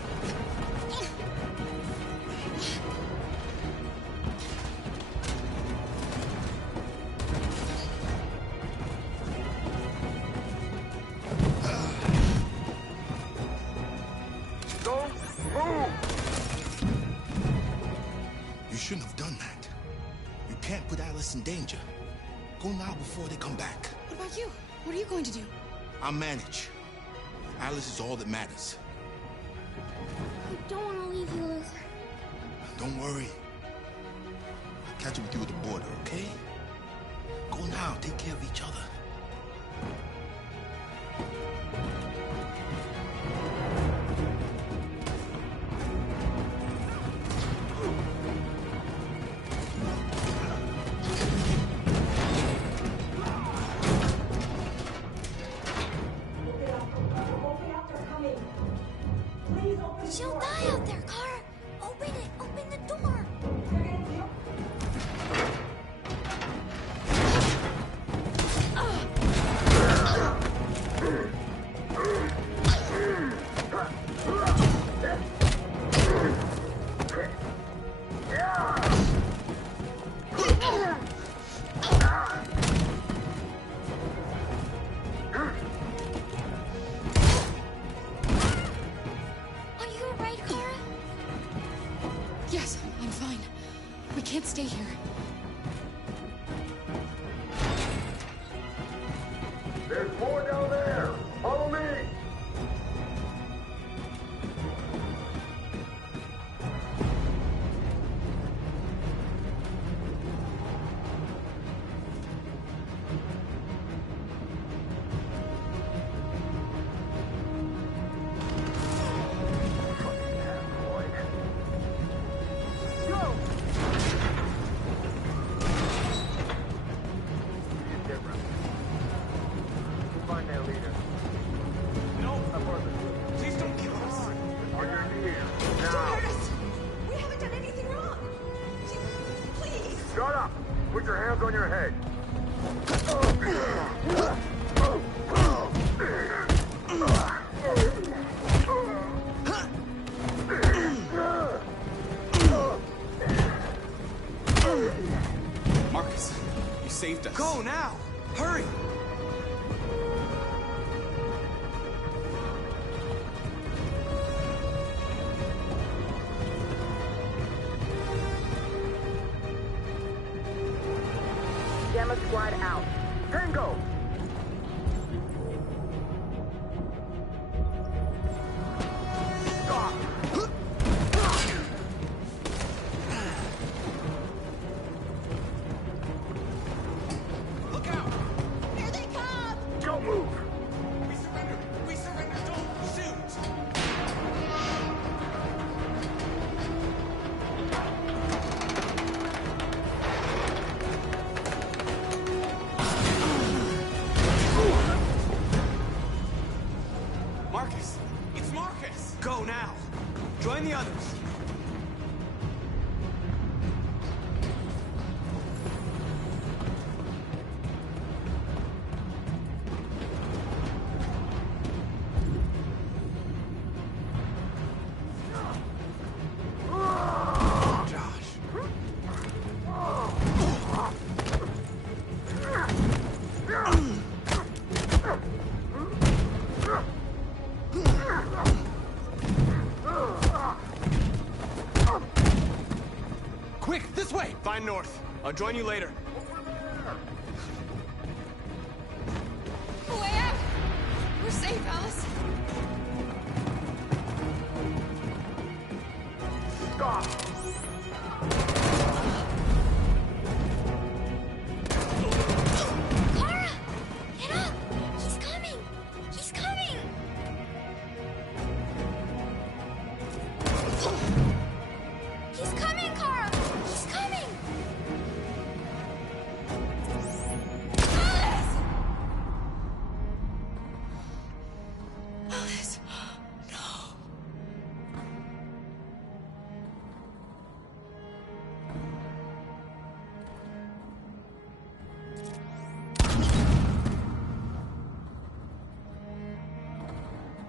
Don't move! You shouldn't have done that. You can't put Alice in danger. Go now before they come back. What about you? What are you going to do? I'll manage. Alice is all that matters. I don't want to leave you, Luther. Don't worry. I'll catch up with you at the border, okay? Go now. Take care of each other. She'll die out there, Kara. Open it. Open the door. Are you alright, Kara? Yes, I'm fine. We can't stay here. There's more down there! Follow me! Find their leader. No, please don't kill us. On your knees. Don't Now. hurt us. We haven't done anything wrong. Please. Shut up! Put your hands on your head. Marcus, you saved us. Go now! Hurry! Gamma squad out. Tango! Look out! Here they come! Don't move! We surrender! We surrender! Don't shoot! Marcus! It's Marcus! Go now! Join the others! Find North. I'll join you later. Way out! We're safe, Alice. Stop! Kara! Get up! He's coming! He's coming! He's coming, Kara! He's coming! Alice! Alice! No!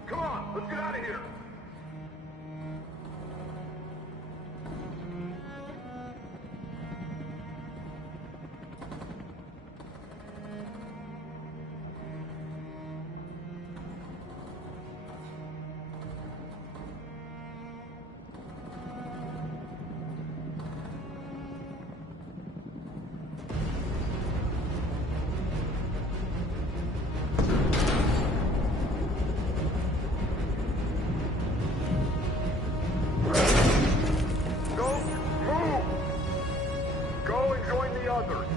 Come on, let's get out of here! Don't move! Go and join the others.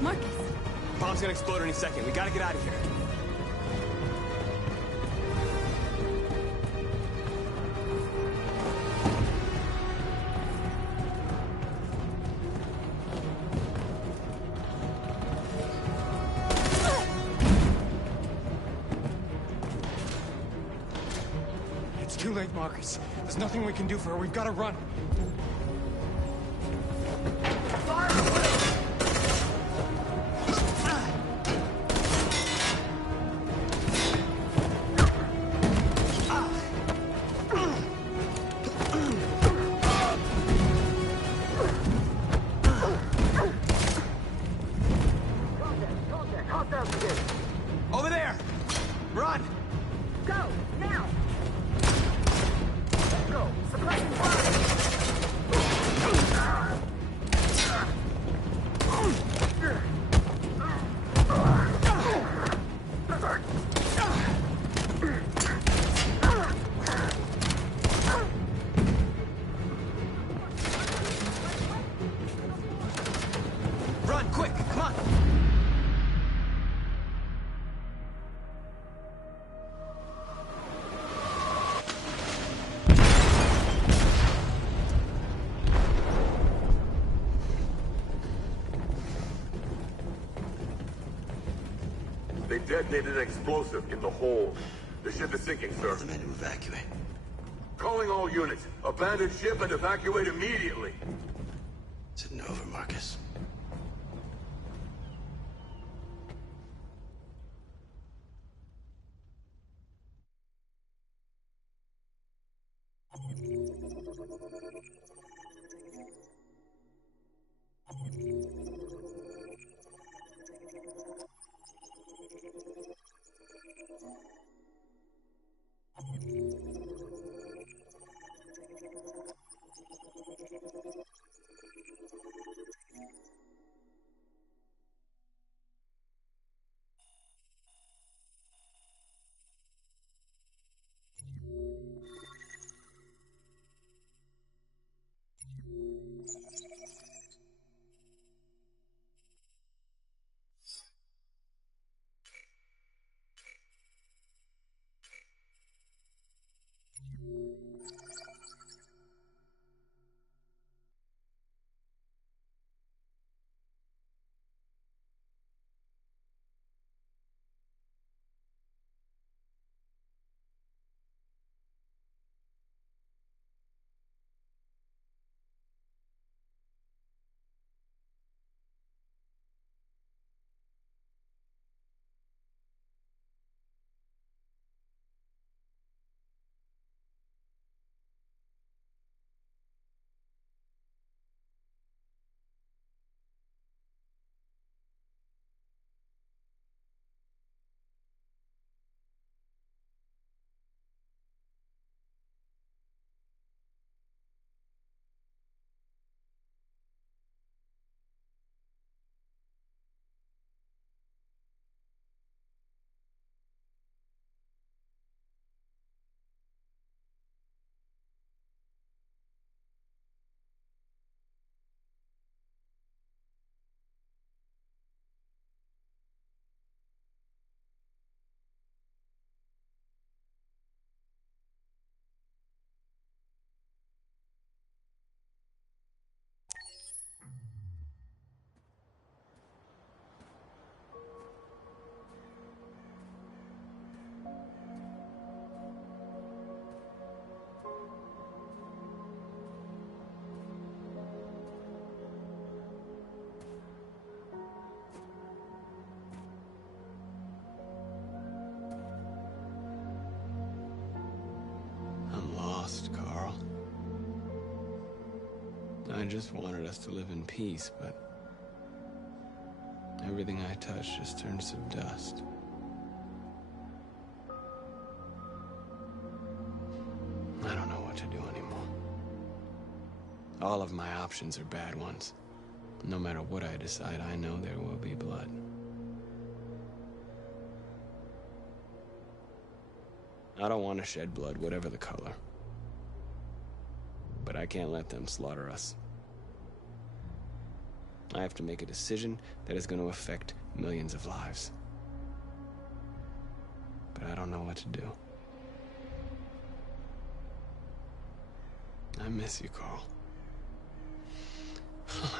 Marcus! Bomb's gonna explode any second. We gotta get out of here. It's too late, Marcus. There's nothing we can do for her. We've got to run. Over there! Run! Go, now! Let's go! Suppressing fire! Run, quick! Come on! They detonated an explosive in the hold. The ship is sinking, sir. The men to evacuate. Calling all units. Abandon ship and evacuate immediately. It's over, Marcus. I just wanted us to live in peace, but everything I touch just turns to dust. I don't know what to do anymore. All of my options are bad ones. No matter what I decide, I know there will be blood. I don't want to shed blood, whatever the color. But I can't let them slaughter us. I have to make a decision that is going to affect millions of lives. But I don't know what to do. I miss you, Carl.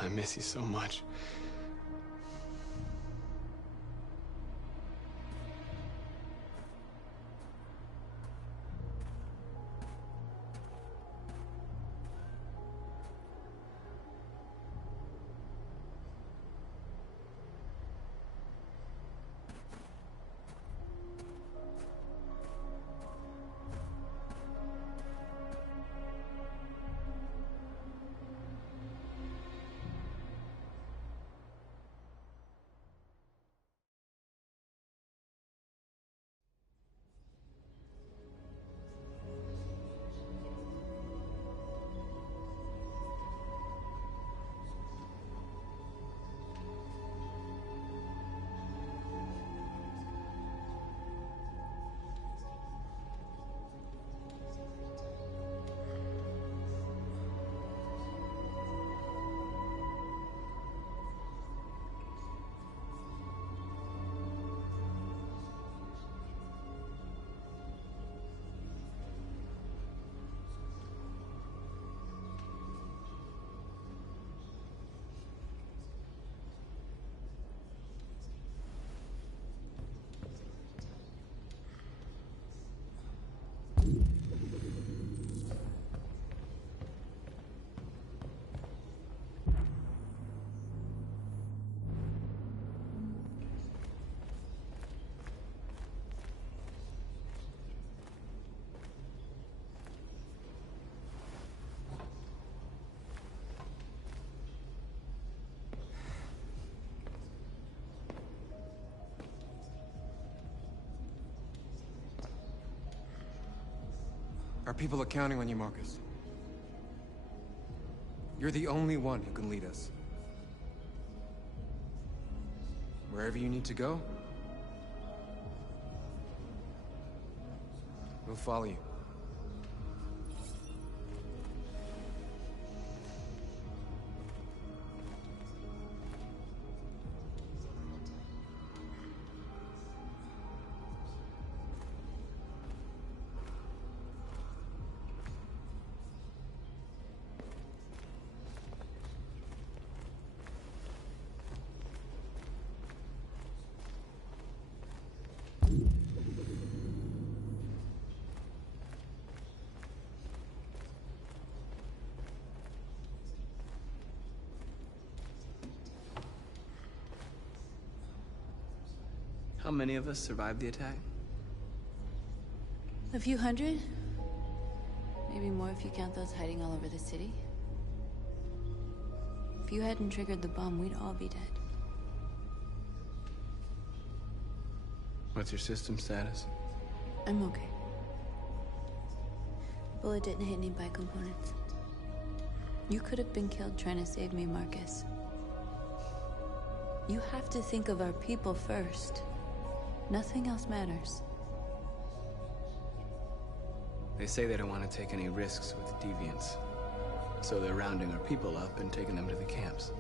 I miss you so much. Our people are counting on you, Marcus. You're the only one who can lead us. Wherever you need to go, we'll follow you. How many of us survived the attack? A few hundred? Maybe more if you count those hiding all over the city. If you hadn't triggered the bomb, we'd all be dead. What's your system status? I'm okay. Bullet didn't hit any bi-components. You could have been killed trying to save me, Marcus. You have to think of our people first. Nothing else matters. They say they don't want to take any risks with deviants. So they're rounding our people up and taking them to the camps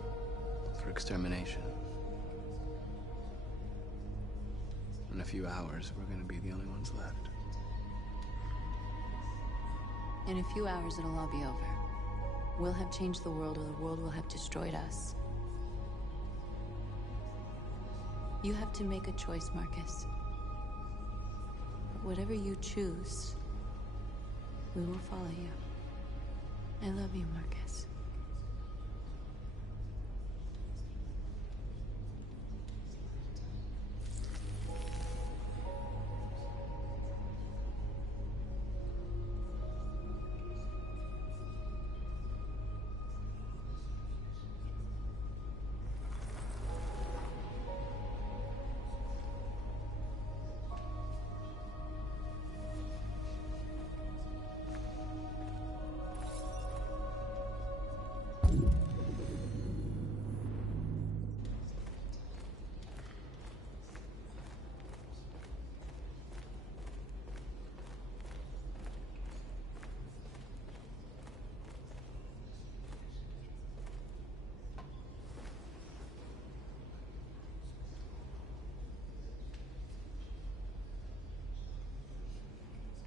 for extermination. In a few hours, we're gonna be the only ones left. In a few hours, it'll all be over. We'll have changed the world, or the world will have destroyed us. You have to make a choice, Marcus. But whatever you choose, we will follow you. I love you, Marcus.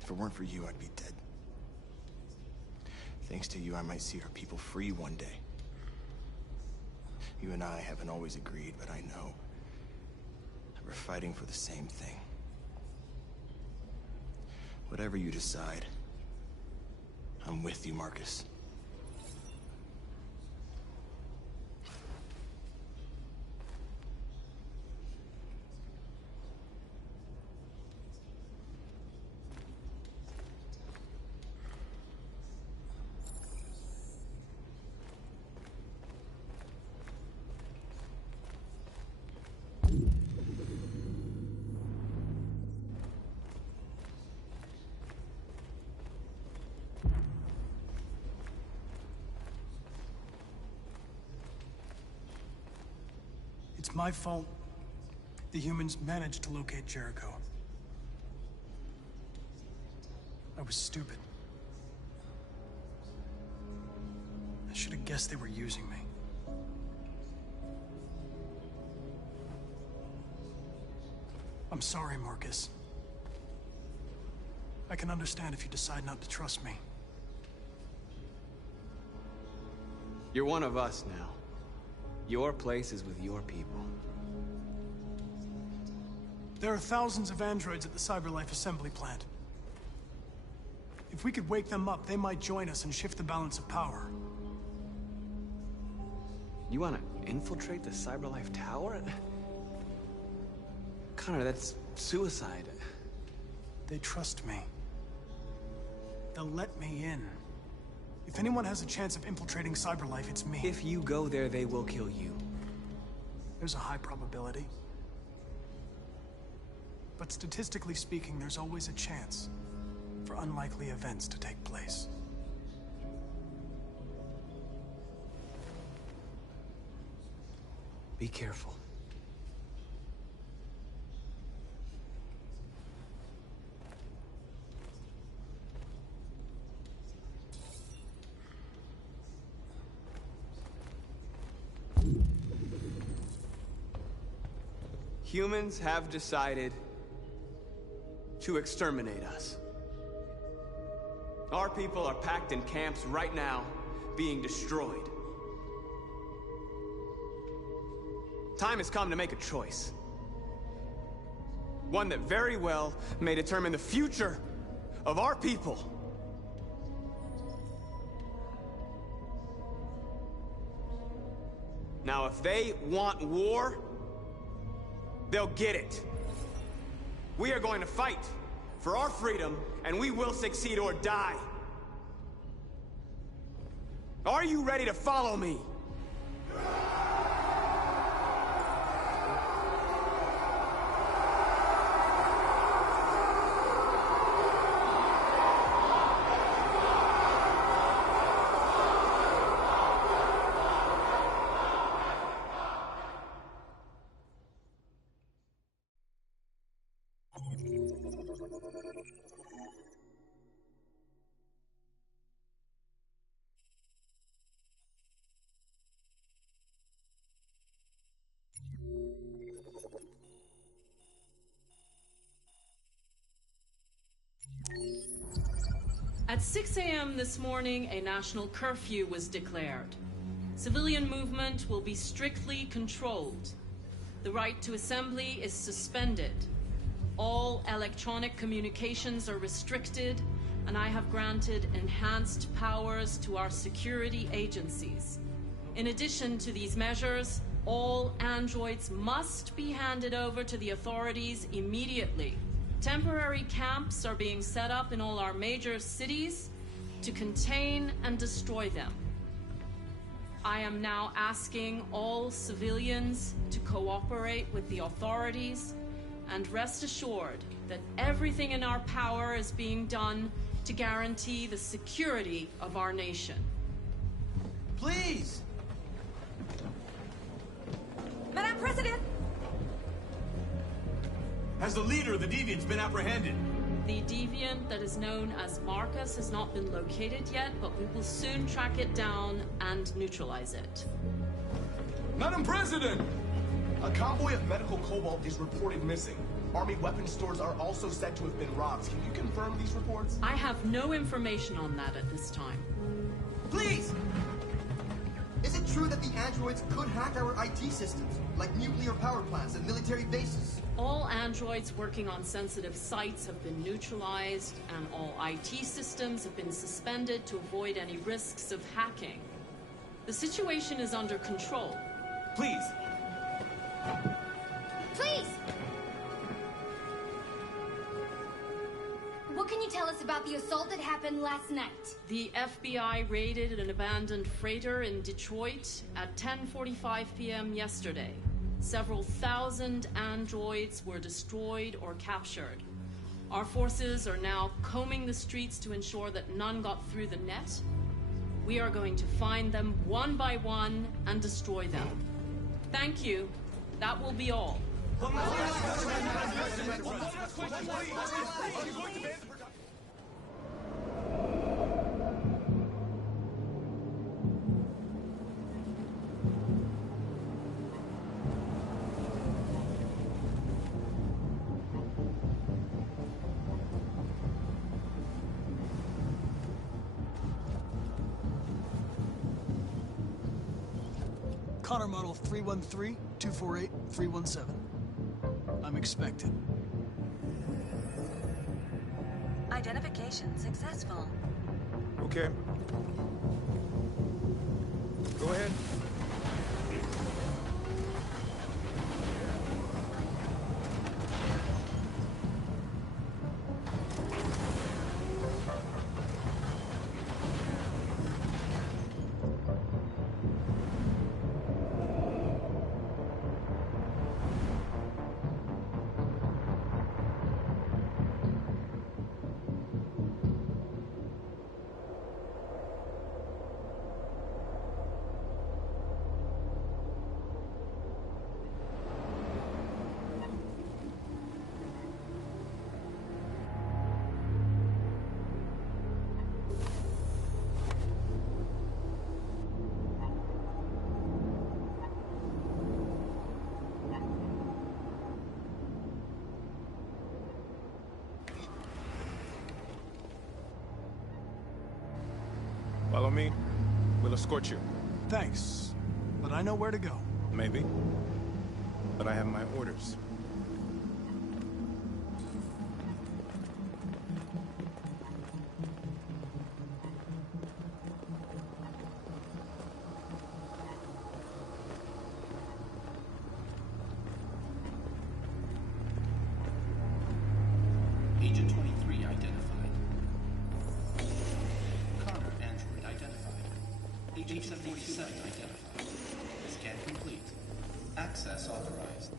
If it weren't for you, I'd be dead. Thanks to you, I might see our people free one day. You and I haven't always agreed, but I know that we're fighting for the same thing. Whatever you decide, I'm with you, Marcus. It's my fault the humans managed to locate Jericho. I was stupid. I should have guessed they were using me. I'm sorry, Marcus. I can understand if you decide not to trust me. You're one of us now. Your place is with your people. There are thousands of androids at the CyberLife assembly plant. If we could wake them up, they might join us and shift the balance of power. You want to infiltrate the CyberLife tower? Connor, that's suicide. They trust me. They'll let me in. If anyone has a chance of infiltrating CyberLife, it's me. If you go there, they will kill you. There's a high probability. But statistically speaking, there's always a chance for unlikely events to take place. Be careful. Humans have decided to exterminate us. Our people are packed in camps right now, being destroyed. Time has come to make a choice. One that very well may determine the future of our people. Now, if they want war, they'll get it. We are going to fight for our freedom, and we will succeed or die. Are you ready to follow me? At 6 a.m. this morning, a national curfew was declared. Civilian movement will be strictly controlled. The right to assembly is suspended. All electronic communications are restricted, and I have granted enhanced powers to our security agencies. In addition to these measures, all androids must be handed over to the authorities immediately. Temporary camps are being set up in all our major cities to contain and destroy them. I am now asking all civilians to cooperate with the authorities and rest assured that everything in our power is being done to guarantee the security of our nation. Please! Madam President! Has the leader of the Deviants been apprehended? The deviant that is known as Marcus has not been located yet, but we will soon track it down and neutralize it. Madam President! A convoy of medical cobalt is reported missing. Army weapons stores are also said to have been robbed. Can you confirm these reports? I have no information on that at this time. Please! Is it true that the androids could hack our IT systems, like nuclear power plants and military bases? All androids working on sensitive sites have been neutralized, and all IT systems have been suspended to avoid any risks of hacking. The situation is under control. Please! Please! What can you tell us about the assault that happened last night? The FBI raided an abandoned freighter in Detroit at 10:45 p.m. yesterday. Several thousand androids were destroyed or captured. Our forces are now combing the streets to ensure that none got through the net. We are going to find them one by one and destroy them. Thank you. That will be all. Connor model 313-248-317. I'm expected. Identification successful. Okay. Go ahead. Follow me. We'll escort you. Thanks, but I know where to go. Maybe. But I have my orders. Agent 23 identified. Connor android identified. Agent 47 identified. Scan complete. Access authorized.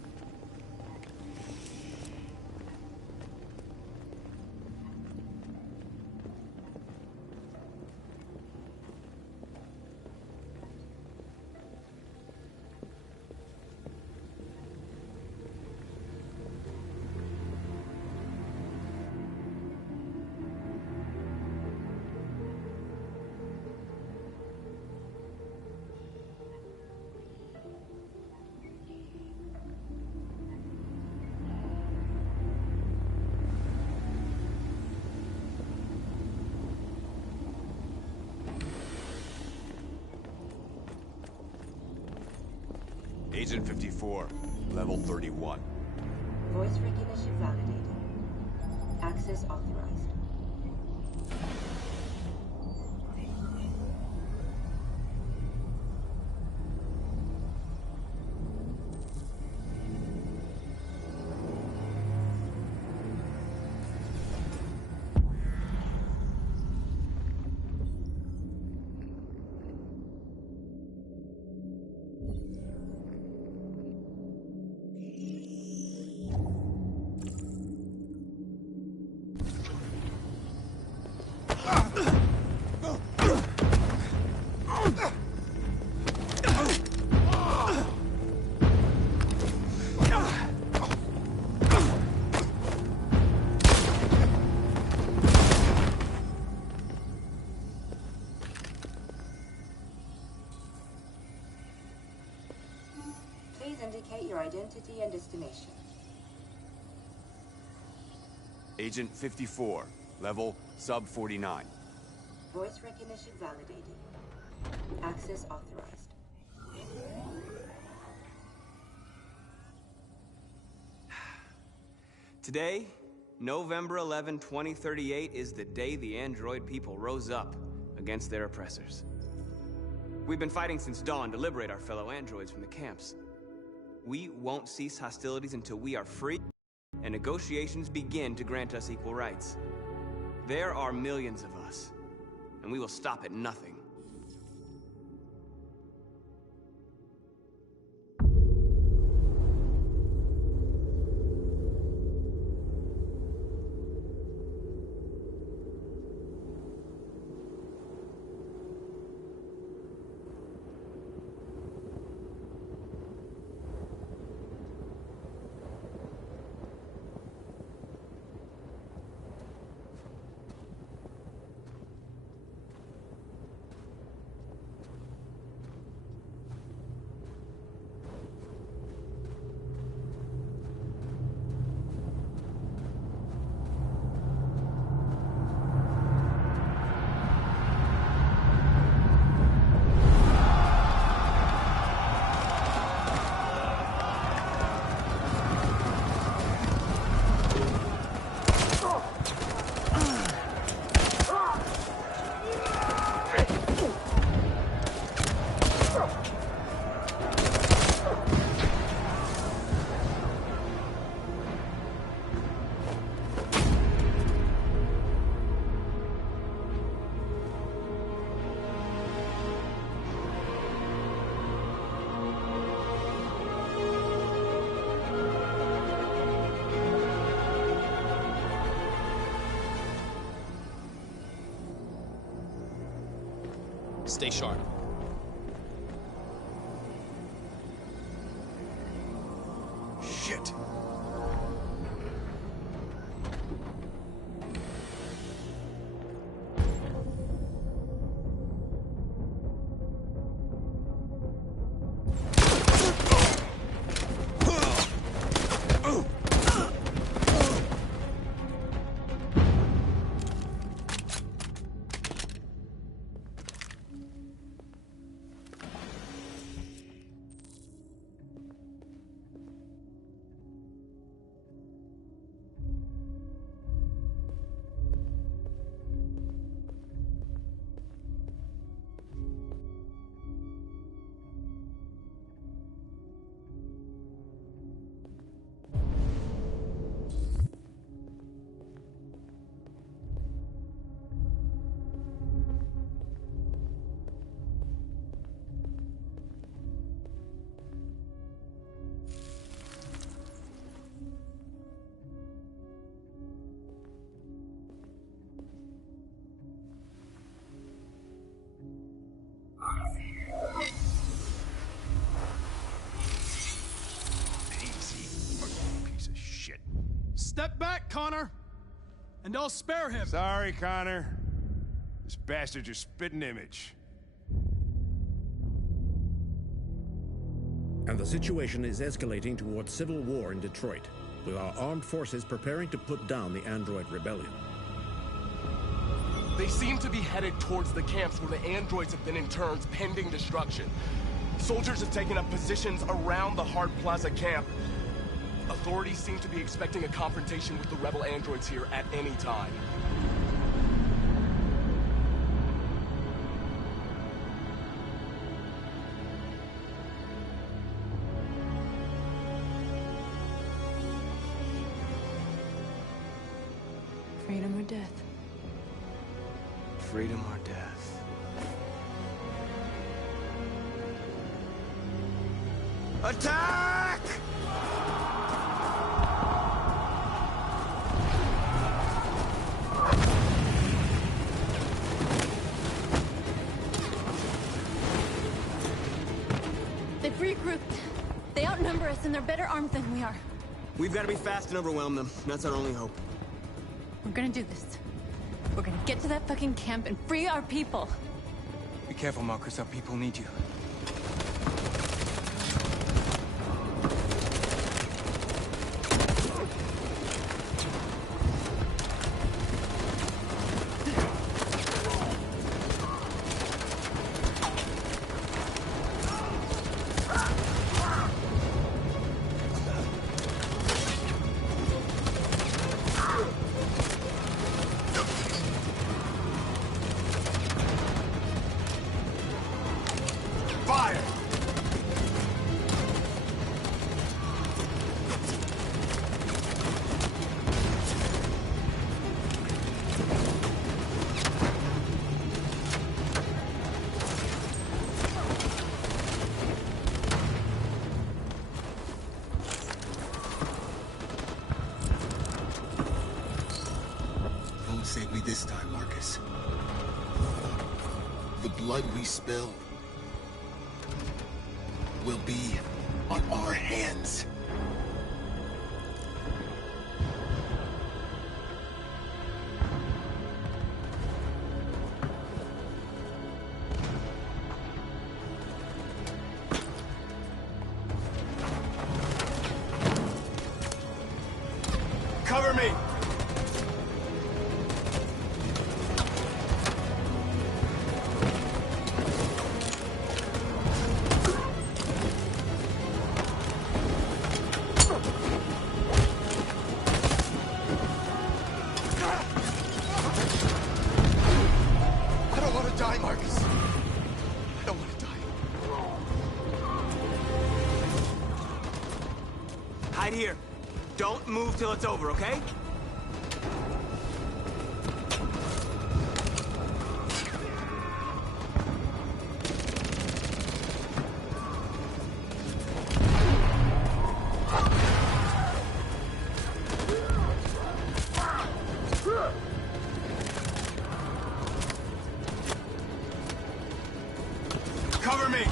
Agent 54, level 31. Voice recognition validated. Access authorized. Please indicate your identity and destination. Agent 54, level sub 49. Voice recognition validated. Access authorized. Today, November 11, 2038, is the day the android people rose up against their oppressors. We've been fighting since dawn to liberate our fellow androids from the camps. We won't cease hostilities until we are free, and negotiations begin to grant us equal rights. There are millions of us, and we will stop at nothing. Stay sharp. Shit. Step back, Connor! And I'll spare him! Sorry, Connor. This bastard's your spitting image. And the situation is escalating towards civil war in Detroit, with our armed forces preparing to put down the android rebellion. They seem to be headed towards the camps where the androids have been interned pending destruction. Soldiers have taken up positions around the Hart Plaza camp. Authorities seem to be expecting a confrontation with the rebel androids here at any time. Freedom or death? Freedom or death? Attack! They've regrouped. They outnumber us and they're better armed than we are. We've got to be fast and overwhelm them. That's our only hope. We're gonna do this. We're gonna get to that fucking camp and free our people. Be careful, Marcus. Our people need you. Fire! Won't save me this time, Marcus. The blood we spill will be on our hands. Cover me! I don't want to die, Marcus. I don't want to die. Hide here. Don't move till it's over, okay? Cover me!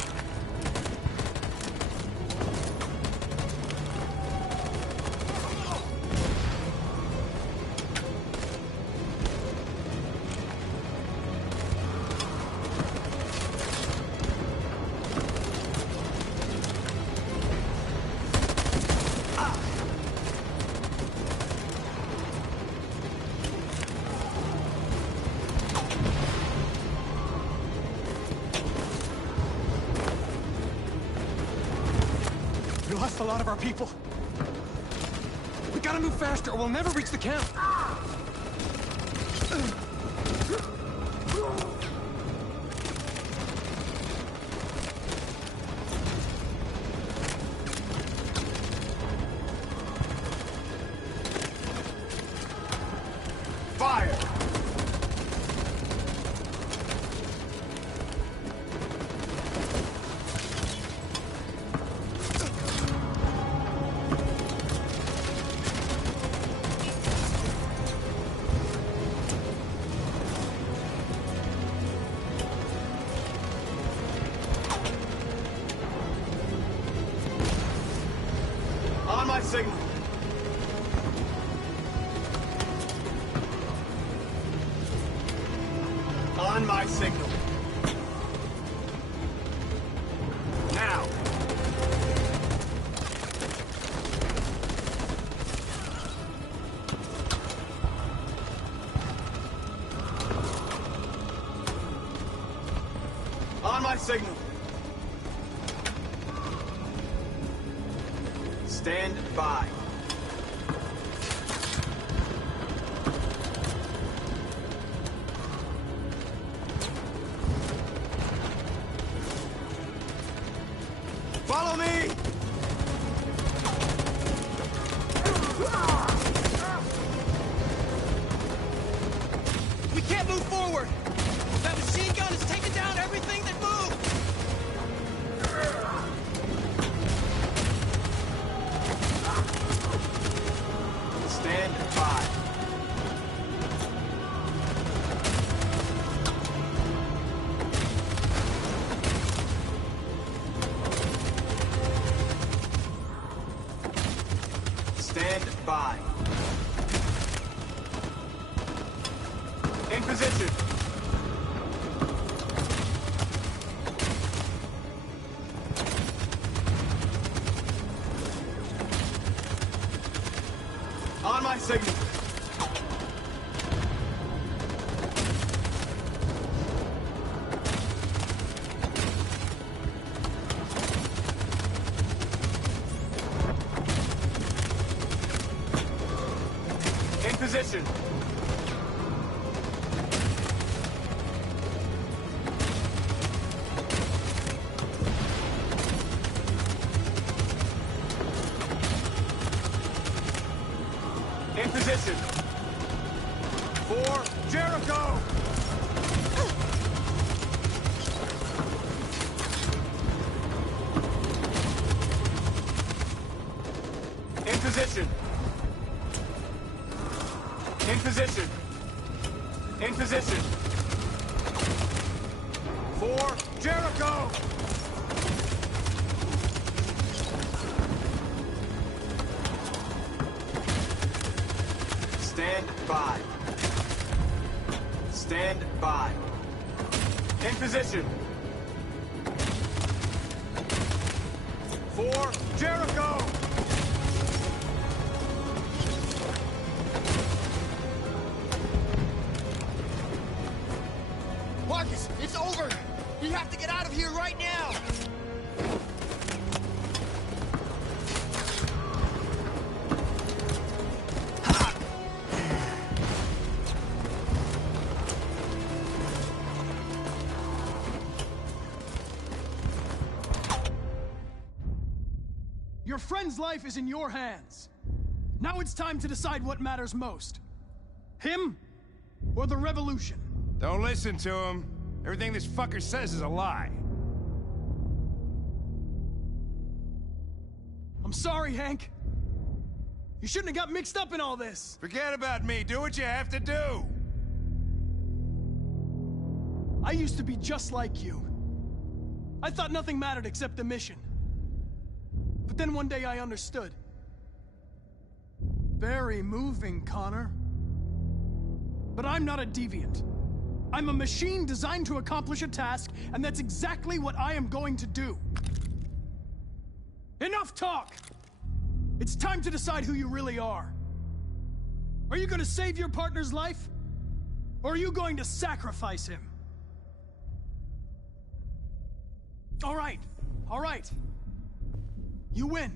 We lost a lot of our people. We gotta move faster or we'll never reach the camp. Fire! On my signal. On my signal. Now. On my signal. Stand by. Follow me! We can't move forward! That machine gun is taking down everything that moves! Stand by. Stand by. In position. On my signal. In position. position. 4, Jericho! In position. In position. In position. 4, Jericho! Stand by. Stand by. In position. 4, Jericho! Marcus, it's over! We have to get out of here right now! Your friend's life is in your hands. Now it's time to decide what matters most. Him or the revolution? Don't listen to him. Everything this fucker says is a lie. I'm sorry, Hank. You shouldn't have got mixed up in all this. Forget about me. Do what you have to do. I used to be just like you. I thought nothing mattered except the mission. But then one day I understood. Very moving, Connor. But I'm not a deviant. I'm a machine designed to accomplish a task, and that's exactly what I am going to do. Enough talk! It's time to decide who you really are. Are you going to save your partner's life? Or are you going to sacrifice him? All right. You win.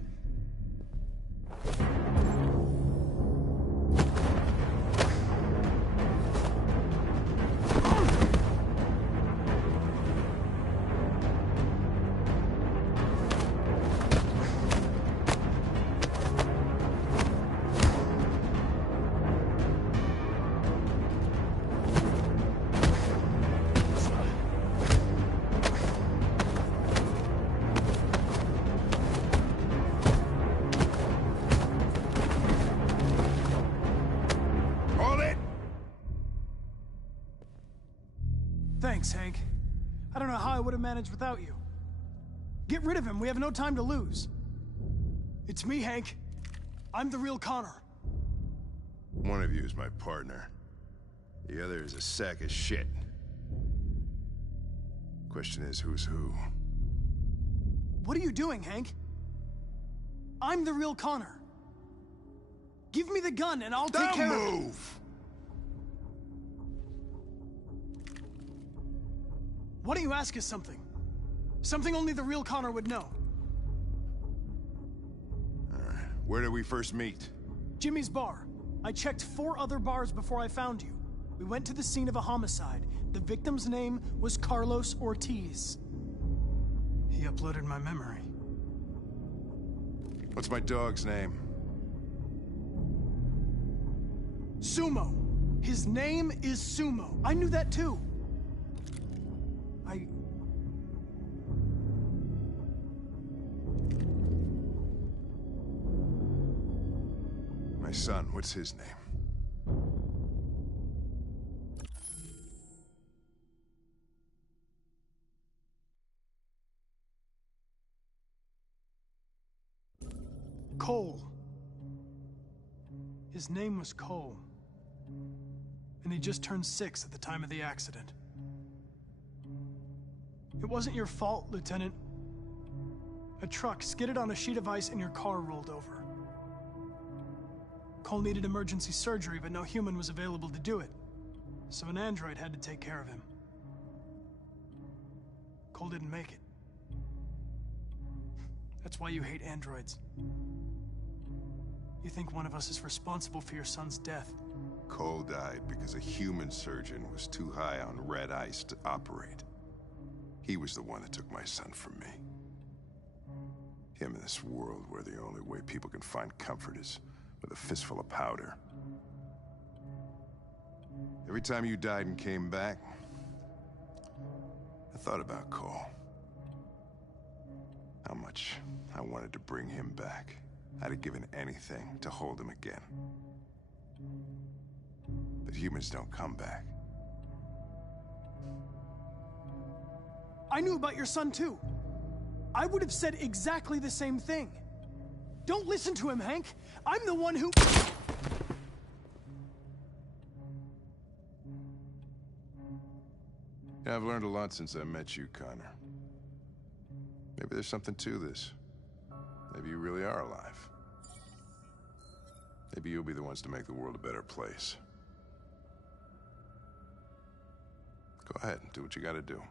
Thanks, Hank. I don't know how I would have managed without you. Get rid of him. We have no time to lose. It's me, Hank. I'm the real Connor. One of you is my partner. The other is a sack of shit. Question is, who's who? What are you doing, Hank? I'm the real Connor. Give me the gun and I'll take care of it. Don't move! Why don't you ask us something? Something only the real Connor would know. Alright, where did we first meet? Jimmy's bar. I checked 4 other bars before I found you. We went to the scene of a homicide. The victim's name was Carlos Ortiz. He uploaded my memory. What's my dog's name? Sumo. His name is Sumo. I knew that too. My son, what's his name? Cole. His name was Cole. And he just turned 6 at the time of the accident. It wasn't your fault, Lieutenant. A truck skidded on a sheet of ice and your car rolled over. Cole needed emergency surgery, but no human was available to do it. So an android had to take care of him. Cole didn't make it. That's why you hate androids. You think one of us is responsible for your son's death. Cole died because a human surgeon was too high on red ice to operate. He was the one that took my son from me. Him in this world where the only way people can find comfort is with a fistful of powder. Every time you died and came back, I thought about Cole. How much I wanted to bring him back. I'd have given anything to hold him again. But humans don't come back. I knew about your son too. I would have said exactly the same thing. Don't listen to him, Hank. I'm the one who... Yeah, I've learned a lot since I met you, Connor. Maybe there's something to this. Maybe you really are alive. Maybe you'll be the ones to make the world a better place. Go ahead and do what you gotta do.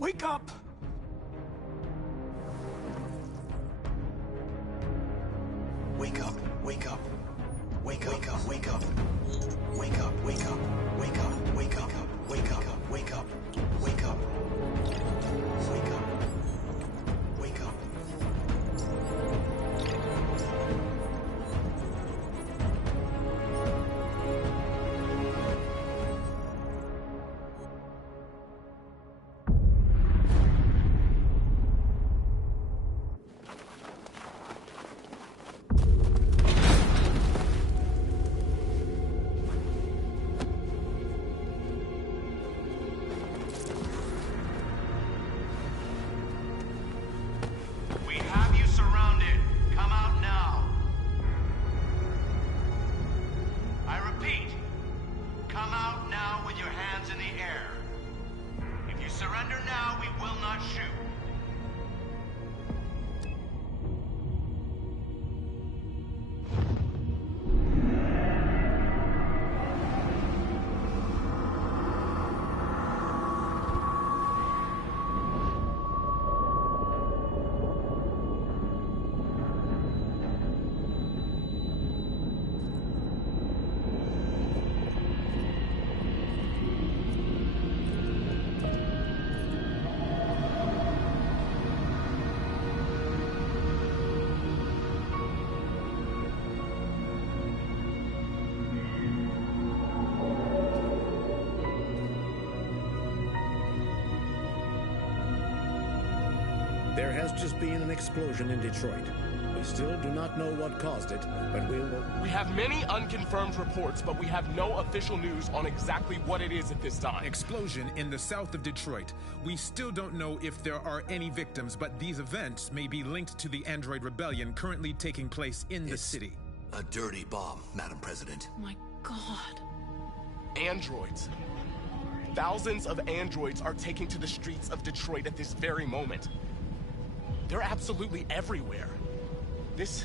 Wake up! Wake up, wake up. Wake up, wake up, wake up. Wake up, wake up, wake up, wake up, wake up, wake up, wake up. Wake up. Wake up. There has just been an explosion in Detroit. We still do not know what caused it, but we will... We have many unconfirmed reports, but we have no official news on exactly what it is at this time. Explosion in the south of Detroit. We still don't know if there are any victims, but these events may be linked to the Android rebellion currently taking place in the city. A dirty bomb, Madam President. My God. Androids. Thousands of androids are taking to the streets of Detroit at this very moment. They're absolutely everywhere. This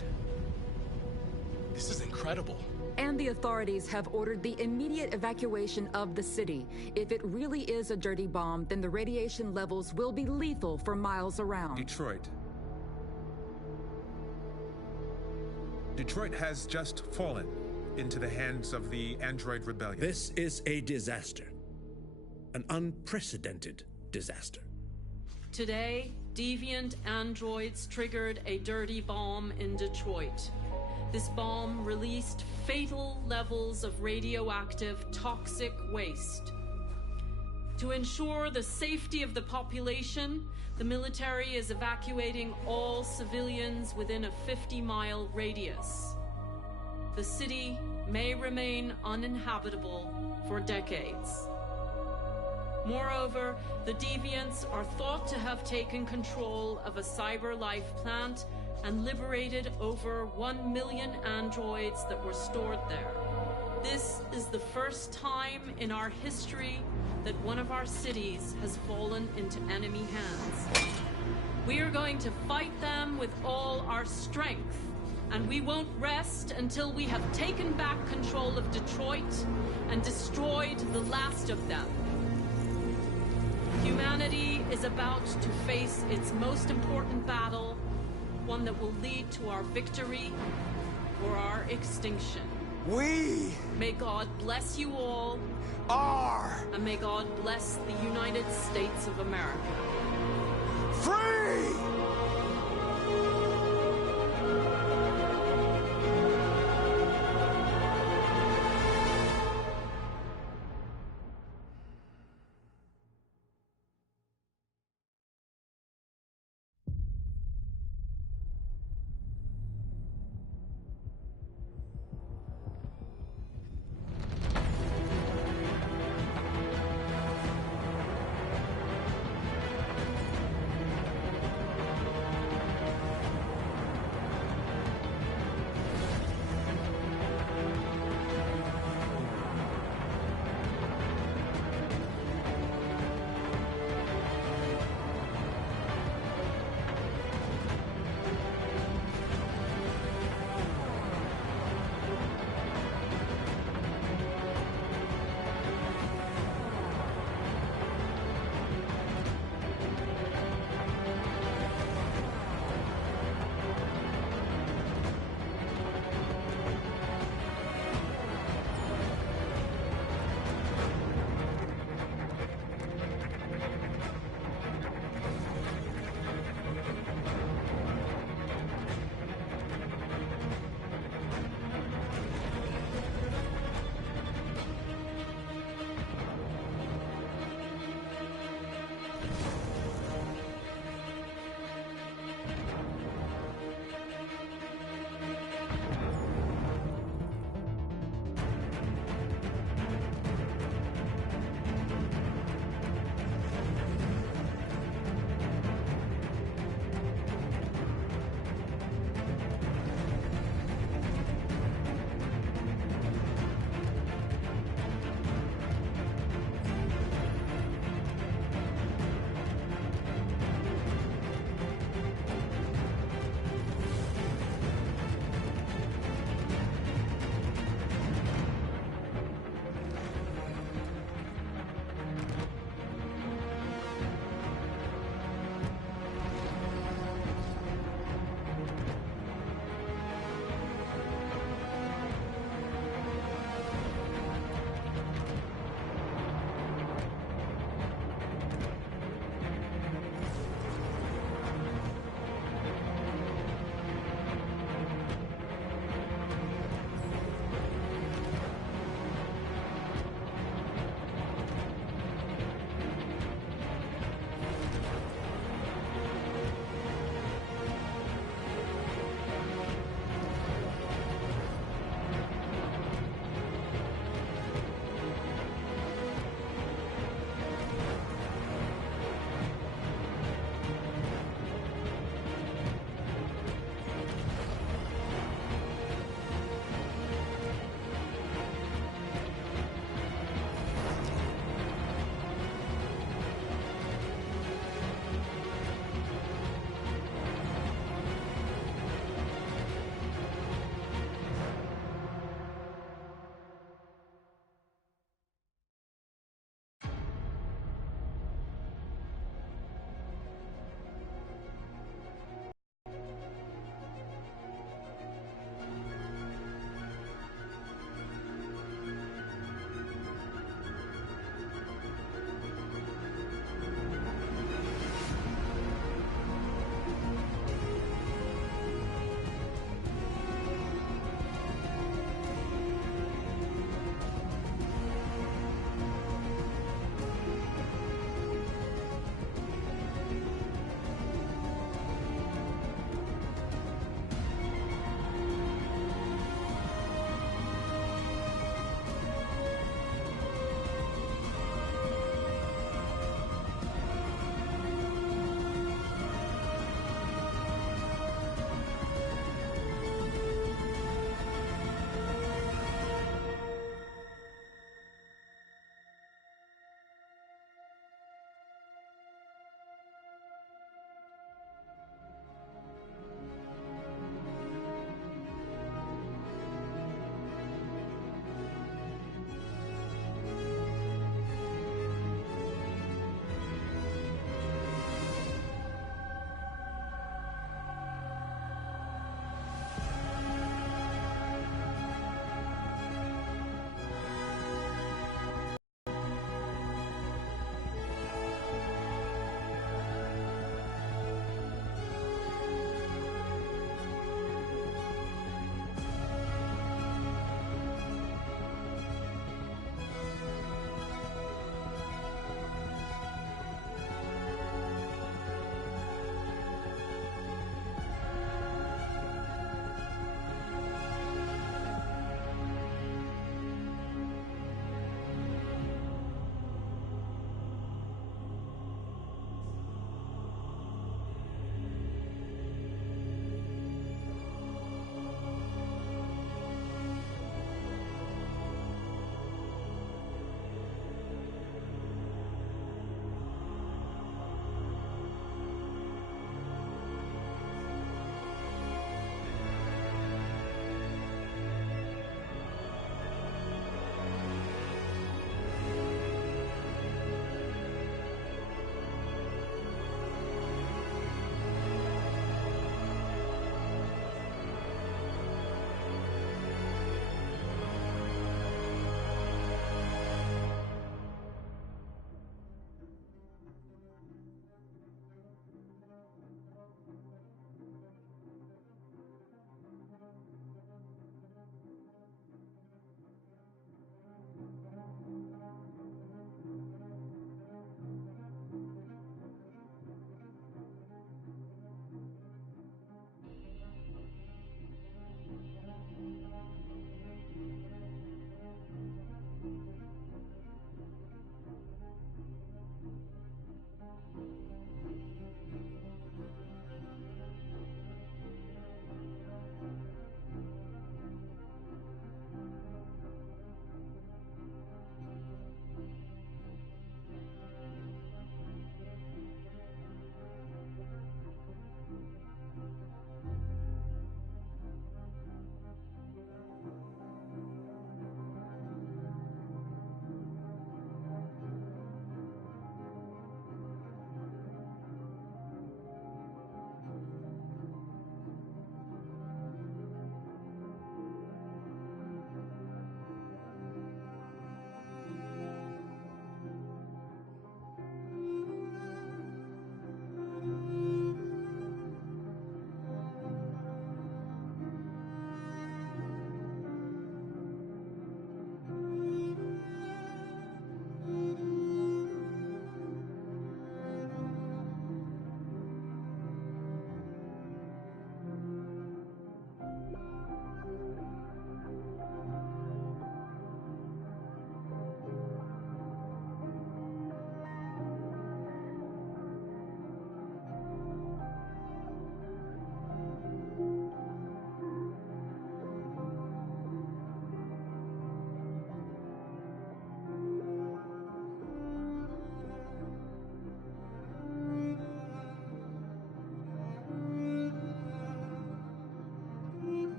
is incredible. And the authorities have ordered the immediate evacuation of the city. If it really is a dirty bomb, then the radiation levels will be lethal for miles around. Detroit has just fallen into the hands of the Android rebellion. This is a disaster. An unprecedented disaster. Today, deviant androids triggered a dirty bomb in Detroit. This bomb released fatal levels of radioactive toxic waste. To ensure the safety of the population, the military is evacuating all civilians within a 50-mile radius. The city may remain uninhabitable for decades. Moreover, the deviants are thought to have taken control of a cyber life plant and liberated over 1 million androids that were stored there. This is the first time in our history that one of our cities has fallen into enemy hands. We are going to fight them with all our strength, and we won't rest until we have taken back control of Detroit and destroyed the last of them. Humanity is about to face its most important battle, one that will lead to our victory or our extinction. May God bless you all. And may God bless the United States of America. Free!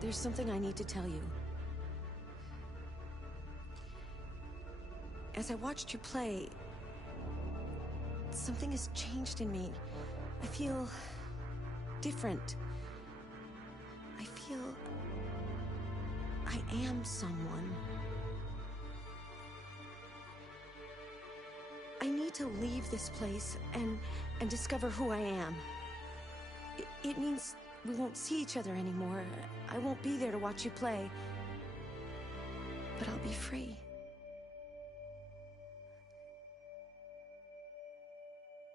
There's something I need to tell you. As I watched you play, something has changed in me. I feel different. I feel I am someone. I need to leave this place and discover who I am. It means we won't see each other anymore. I won't be there to watch you play. But I'll be free.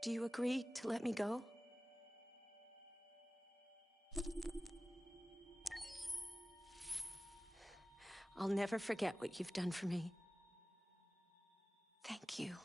Do you agree to let me go? I'll never forget what you've done for me. Thank you.